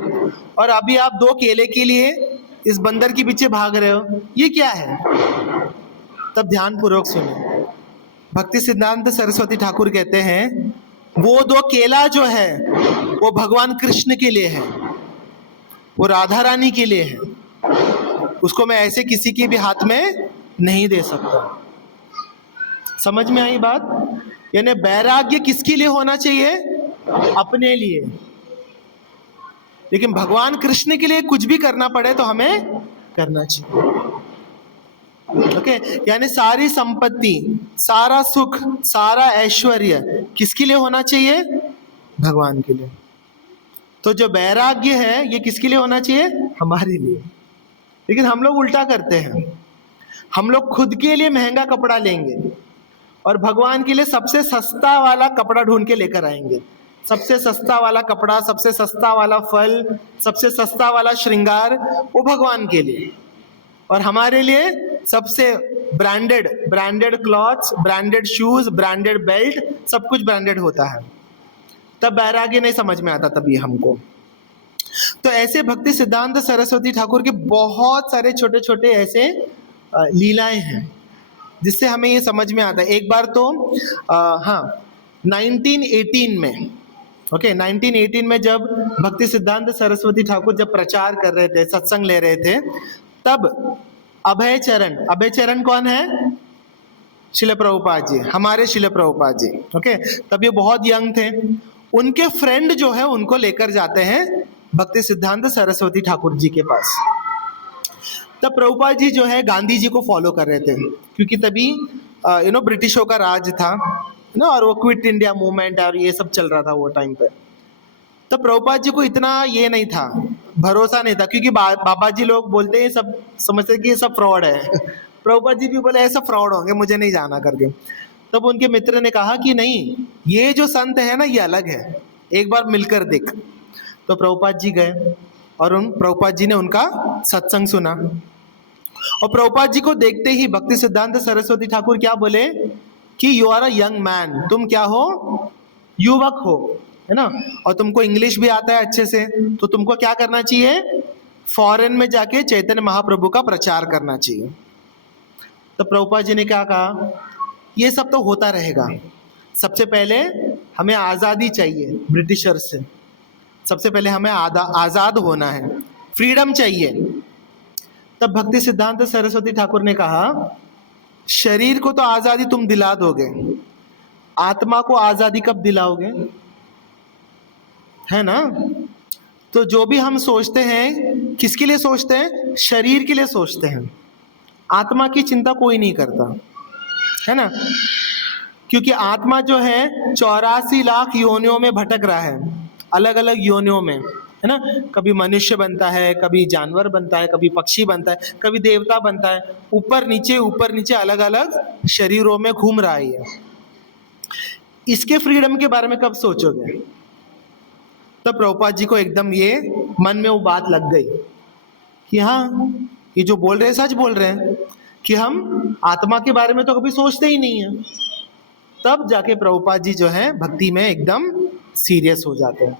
और अभी आप 2 केले के लिए इस बंदर के पीछे भाग रहे हो, ये क्या है? तब ध्यान पूर्वक सुने, भक्ति सिद्धांत सरस्वती ठाकुर कहते हैं वो 2 केला जो है वो भगवान कृष्ण के लिए है, वो राधा रानी के लिए है, उसको मैं ऐसे किसी के भी हाथ में नहीं दे सकता। समझ में आई बात? यानी वैराग्य किसके लिए होना चाहिए? अपने लिए। लेकिन भगवान कृष्ण के लिए कुछ भी करना पड़े तो हमें करना चाहिए। ओके, यानी सारी संपत्ति, सारा सुख, सारा ऐश्वर्य किसके लिए होना चाहिए? भगवान के लिए। तो जो वैराग्य है ये किसके लिए होना चाहिए? हमारे लिए। लेकिन हम लोग उल्टा करते हैं, हम लोग खुद के लिए महंगा कपड़ा लेंगे और भगवान के लिए सबसे सस्ता वाला कपड़ा ढूंढ के लेकर आएंगे। सबसे सस्ता वाला कपड़ा, सबसे सस्ता वाला फल, सबसे सस्ता वाला श्रृंगार, वो भगवान के लिए। और हमारे लिए सबसे branded clothes, branded shoes, branded belt, सब कुछ ब्रांडेड होता है। तब वैराग्य नहीं समझ में आता तभी हमको। तो ऐसे भक्ति सिद्धांत सरस्वती ठाकुर के बहुत सारे छोटे छोटे ऐसे लीलाएं हैं जिससे हमें ये समझ में आता है। एक बार तो 1918 में, ओके, 1918 में जब भक्ति सिद्धांत सरस्वती ठाकुर जब प्रचार कर रहे थे, सत्संग ले रहे थे, तब अभय चरण कौन है? शिल प्रभुपाद जी, हमारे शिल प्रभुपाद जी। ओके, तब ये बहुत यंग थे। उनके फ्रेंड जो है उनको लेकर जाते हैं भक्ति सिद्धांत सरस्वती ठाकुर जी के पास। तब प्रभुपाद जी जो है गांधी जी को फॉलो कर रहे थे, क्योंकि तभी ब्रिटिशों का राज था ना, और वो क्विट इंडिया मूवमेंट और ये सब चल रहा था वो टाइम पे। तो प्रभुपाद जी को इतना ये नहीं था, भरोसा नहीं था, क्योंकि बाबा जी लोग बोलते हैं, सब समझते कि ये सब फ्रॉड है। प्रभुपाद जी भी बोले ऐसा फ्रॉड होंगे, मुझे नहीं जाना करके। तब उनके मित्र ने कहा कि नहीं, ये जो संत है ना ये अलग है, एक बार मिलकर देख। तो प्रभुपाद जी गए और प्रभुपाद जी ने उनका सत्संग सुना, और प्रभुपाद जी को देखते ही भक्ति सिद्धांत सरस्वती ठाकुर क्या बोले कि you are a young man, तुम क्या हो? युवक हो, है ना, और तुमको इंग्लिश भी आता है अच्छे से, तो तुमको क्या करना चाहिए? फॉरेन में जाके चैतन्य महाप्रभु का प्रचार करना चाहिए। तो प्रभुपाद जी ने क्या कहा, ये सब तो होता रहेगा, सबसे पहले हमें आज़ादी चाहिए ब्रिटिशर से, सबसे पहले हमें आज़ाद होना है, फ्रीडम चाहिए। तब भक्ति सिद्धांत सरस्वती ठाकुर ने कहा, शरीर को तो आज़ादी तुम दिला दोगे, आत्मा को आज़ादी कब दिलाओगे? है ना? तो जो भी हम सोचते हैं, किसके लिए सोचते हैं? शरीर के लिए सोचते हैं। आत्मा की चिंता कोई नहीं करता, है ना, क्योंकि आत्मा जो है 84 लाख योनियों में भटक रहा है, अलग अलग योनियों में, है ना। कभी मनुष्य बनता है, कभी जानवर बनता है, कभी पक्षी बनता है, कभी देवता बनता है, ऊपर नीचे अलग अलग शरीरों में घूम रहा है। इसके फ्रीडम के बारे में कब सोचोगे? तब प्रभुपाद जी को एकदम ये मन में वो बात लग गई कि हाँ, ये जो बोल रहे हैं सच बोल रहे हैं, कि हम आत्मा के बारे में तो कभी सोचते ही नहीं है। तब जाके प्रभुपाद जी जो है भक्ति में एकदम सीरियस हो जाते हैं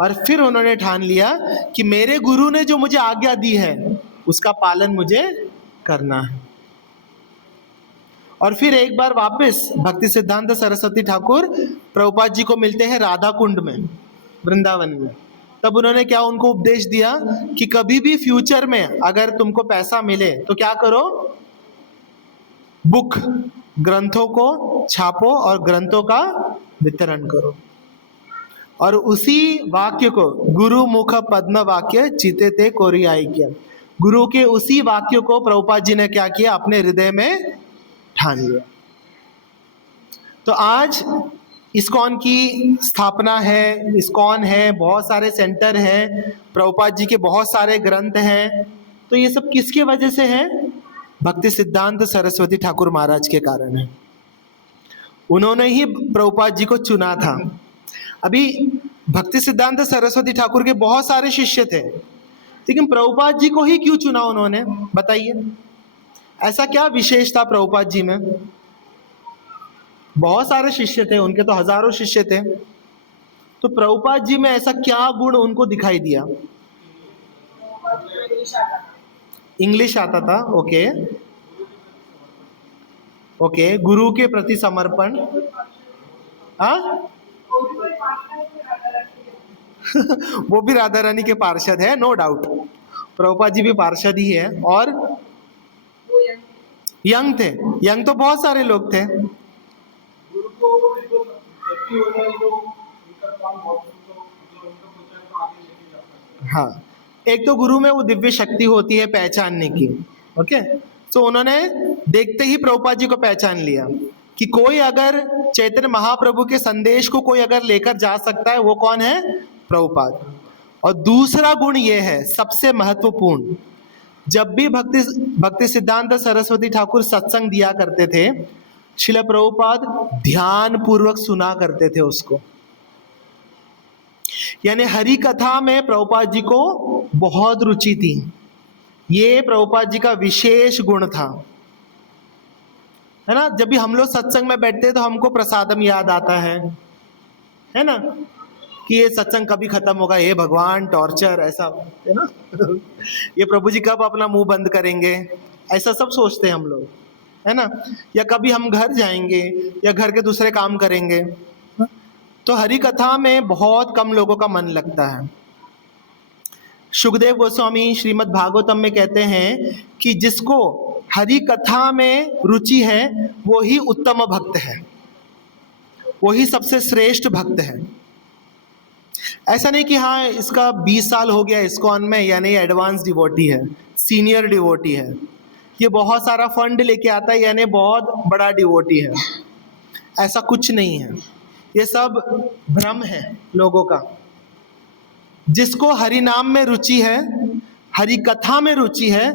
और फिर उन्होंने ठान लिया कि मेरे गुरु ने जो मुझे आज्ञा दी है उसका पालन मुझे करना है। और फिर एक बार वापस भक्ति सिद्धांत सरस्वती ठाकुर प्रभुपाद जी को मिलते हैं राधा कुंड में, वृंदावन में। तब उन्होंने क्या उनको उपदेश दिया कि कभी भी फ्यूचर में अगर तुमको पैसा मिले तो क्या करो, बुक, ग्रंथों को छापो और ग्रंथों का वितरण करो। और उसी वाक्य को गुरु मुख पद्म वाक्य चिते ते कोरियाई किया, गुरु के उसी वाक्य को प्रभुपाद जी ने क्या किया, अपने हृदय में ठान लिया। तो आज इस्कॉन की स्थापना है, इस्कॉन है, बहुत सारे सेंटर हैं, प्रभुपाद जी के बहुत सारे ग्रंथ हैं। तो ये सब किसकी वजह से है? भक्ति सिद्धांत सरस्वती ठाकुर महाराज के कारण है। उन्होंने ही प्रभुपाद जी को चुना था। अभी भक्ति सिद्धांत सरस्वती ठाकुर के बहुत सारे शिष्य थे, लेकिन प्रभुपाद जी को ही क्यों चुना उन्होंने, बताइए। ऐसा क्या विशेष था प्रभुपाद जी में? बहुत सारे शिष्य थे, उनके तो हजारों शिष्य थे। तो प्रभुपाद जी में ऐसा क्या गुण उनको दिखाई दिया? इंग्लिश आता था, ओके ओके। गुरु के प्रति समर्पण, हाँ वो भी राधा रानी के पार्षद है, नो डाउट। प्रभुपाद जी भी पार्षद ही है। और यंग थे, यंग तो बहुत सारे लोग थे। हाँ, एक तो गुरु में वो दिव्य शक्ति होती है पहचानने की, ओके। तो उन्होंने देखते ही प्रभुपाद जी को पहचान लिया कि कोई अगर चैतन्य महाप्रभु के संदेश को कोई अगर लेकर जा सकता है, वो कौन है? प्रभुपाद। और दूसरा गुण ये है सबसे महत्वपूर्ण, जब भी भक्ति सिद्धांत सरस्वती ठाकुर सत्संग दिया करते थे, श्रील प्रभुपाद ध्यान पूर्वक सुना करते थे उसको। यानी हरि कथा में प्रभुपाद जी को बहुत रुचि थी। ये प्रभुपाद जी का विशेष गुण था, है ना। जब भी हम लोग सत्संग में बैठते हैं तो हमको प्रसादम याद आता है ना, कि ये सत्संग कभी खत्म होगा, ये भगवान टॉर्चर, ऐसा है ना ये प्रभु जी कब अपना मुंह बंद करेंगे, ऐसा सब सोचते हैं हम लोग, है ना। या कभी हम घर जाएंगे या घर के दूसरे काम करेंगे। तो हरि कथा में बहुत कम लोगों का मन लगता है। शुकदेव गोस्वामी श्रीमद् भागवतम में कहते हैं कि जिसको हरि कथा में रुचि है वो ही उत्तम भक्त है, वो ही सबसे श्रेष्ठ भक्त है। ऐसा नहीं कि हाँ इसका 20 साल हो गया इस्कॉन में, यानी एडवांस डिवोटी है, सीनियर डिवोटी है, ये बहुत सारा फंड लेके आता है यानी बहुत बड़ा डिवोटी है। ऐसा कुछ नहीं है, ये सब भ्रम है लोगों का। जिसको हरि नाम में रुचि है, हरि कथा में रुचि है,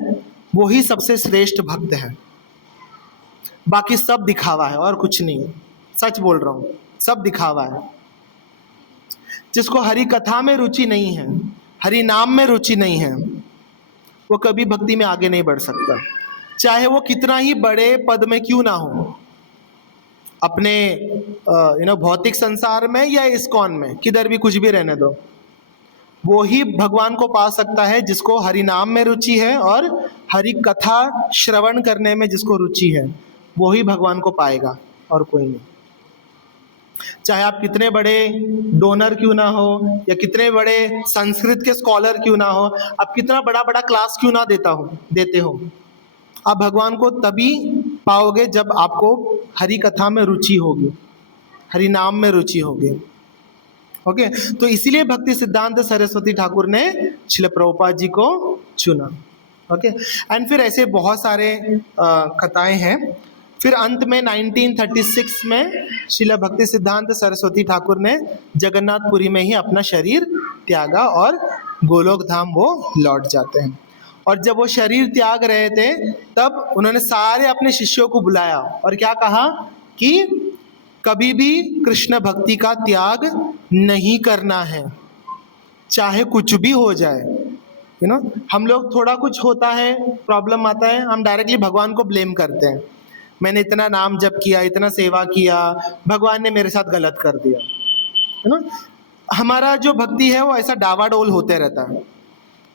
वो ही सबसे श्रेष्ठ भक्त है। बाकी सब दिखावा है और कुछ नहीं है, सच बोल रहा हूं, सब दिखावा है। जिसको हरि कथा में रुचि नहीं है, हरि नाम में रुचि नहीं है, वो कभी भक्ति में आगे नहीं बढ़ सकता, चाहे वो कितना ही बड़े पद में क्यों ना हो, अपने भौतिक संसार में या इस्कॉन में, किधर भी कुछ भी रहने दो। वो ही भगवान को पा सकता है जिसको हरि नाम में रुचि है और हरि कथा श्रवण करने में जिसको रुचि है, वो ही भगवान को पाएगा और कोई नहीं। चाहे आप कितने बड़े डोनर क्यों ना हो या कितने बड़े संस्कृत के स्कॉलर क्यों ना हो, आप कितना बड़ा बड़ा क्लास क्यों ना देते हो, आप भगवान को तभी पाओगे जब आपको हरि कथा में रुचि होगी, हरि नाम में रुचि होगी। ओके, तो इसीलिए भक्ति सिद्धांत सरस्वती ठाकुर ने श्रील प्रभुपाद जी को चुना। ओके, एंड फिर ऐसे बहुत सारे कथाएं हैं। फिर अंत में 1936 में श्रील भक्ति सिद्धांत सरस्वती ठाकुर ने जगन्नाथपुरी में ही अपना शरीर त्यागा और गोलोक धाम वो लौट जाते हैं। और जब वो शरीर त्याग रहे थे तब उन्होंने सारे अपने शिष्यों को बुलाया और क्या कहा कि कभी भी कृष्ण भक्ति का त्याग नहीं करना है, चाहे कुछ भी हो जाए। हम लोग थोड़ा कुछ होता है, प्रॉब्लम आता है, हम डायरेक्टली भगवान को ब्लेम करते हैं, मैंने इतना नाम जप किया, इतना सेवा किया, भगवान ने मेरे साथ गलत कर दिया, है ना। हमारा जो भक्ति है वो ऐसा डावाडोल होते रहता है,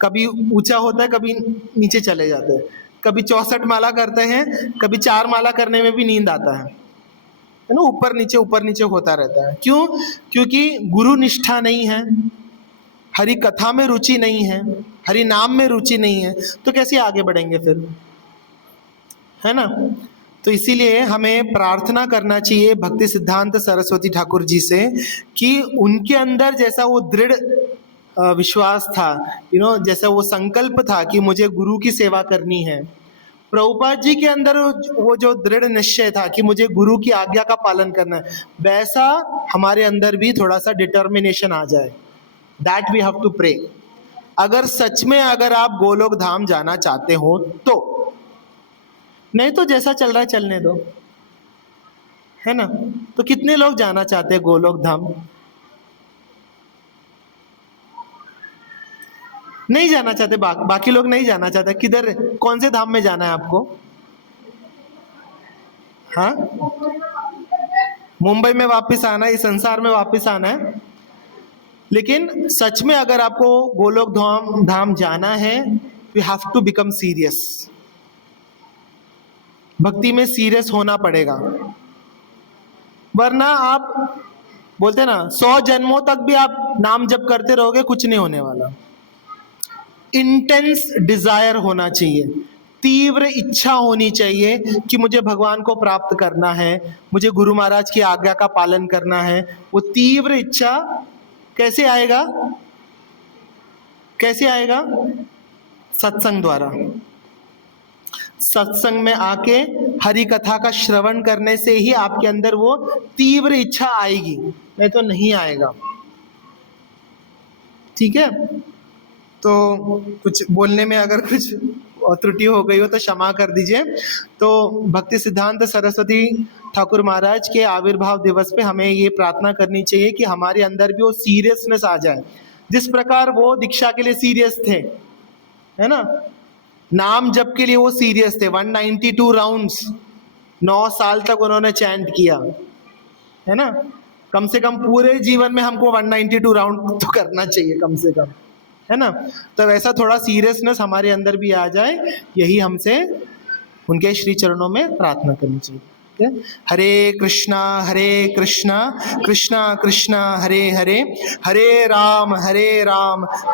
कभी ऊंचा होता है, कभी नीचे चले जाते हैं, कभी 64 माला करते हैं, कभी 4 माला करने में भी नींद आता है ना, ऊपर नीचे होता रहता है। क्यों? क्योंकि गुरु निष्ठा नहीं है, हरि कथा में रुचि नहीं है, हरि नाम में रुचि नहीं है, तो कैसे आगे बढ़ेंगे फिर, है ना। तो इसीलिए हमें प्रार्थना करना चाहिए भक्ति सिद्धांत सरस्वती ठाकुर जी से कि उनके अंदर जैसा वो दृढ़ विश्वास था, जैसा वो संकल्प था कि मुझे गुरु की सेवा करनी है, प्रभुपाद जी के अंदर वो जो दृढ़ निश्चय था कि मुझे गुरु की आज्ञा का पालन करना है, वैसा हमारे अंदर भी थोड़ा सा डिटर्मिनेशन आ जाए। That we have to pray. अगर सच में अगर आप गोलोक धाम जाना चाहते हो तो, नहीं तो जैसा चल रहा है चलने दो, है ना। तो कितने लोग जाना चाहते हैं गोलोक धाम? नहीं जाना चाहते, बाकी लोग नहीं जाना चाहते। किधर, कौन से धाम में जाना है आपको? हाँ, मुंबई में वापस आना है, इस संसार में वापस आना है। लेकिन सच में अगर आपको गोलोक धाम जाना है, you have to become serious. भक्ति में सीरियस होना पड़ेगा, वरना आप बोलते ना 100 जन्मों तक भी आप नाम जप करते रहोगे, कुछ नहीं होने वाला। इंटेंस डिजायर होना चाहिए, तीव्र इच्छा होनी चाहिए कि मुझे भगवान को प्राप्त करना है, मुझे गुरु महाराज की आज्ञा का पालन करना है। वो तीव्र इच्छा कैसे आएगा? कैसे आएगा? सत्संग द्वारा। सत्संग में आके हरि कथा का श्रवण करने से ही आपके अंदर वो तीव्र इच्छा आएगी, नहीं तो नहीं आएगा। ठीक है, तो कुछ बोलने में अगर कुछ त्रुटि हो गई हो तो क्षमा कर दीजिए। तो भक्ति सिद्धांत सरस्वती ठाकुर महाराज के आविर्भाव दिवस पे हमें ये प्रार्थना करनी चाहिए कि हमारे अंदर भी वो सीरियसनेस आ जाए, जिस प्रकार वो दीक्षा के लिए सीरियस थे, है ना, नाम जप के लिए वो सीरियस थे। 192 राउंड्स 9 साल तक उन्होंने चैंट किया, है ना। कम से कम पूरे जीवन में हमको 192 राउंड तो करना चाहिए कम से कम, है ना। तो वैसा थोड़ा सीरियसनेस हमारे अंदर भी आ जाए, यही हमसे उनके श्री चरणों में प्रार्थना करनी चाहिए। हरे कृष्णा कृष्णा कृष्णा हरे हरे, हरे राम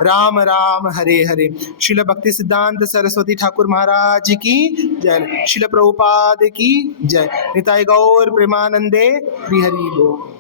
राम राम हरे हरे। श्रील भक्ति सिद्धांत सरस्वती ठाकुर महाराज की जय, श्रील प्रभुपाद की जय। निताय गौर प्रेमानंदे हरि हरि बोल।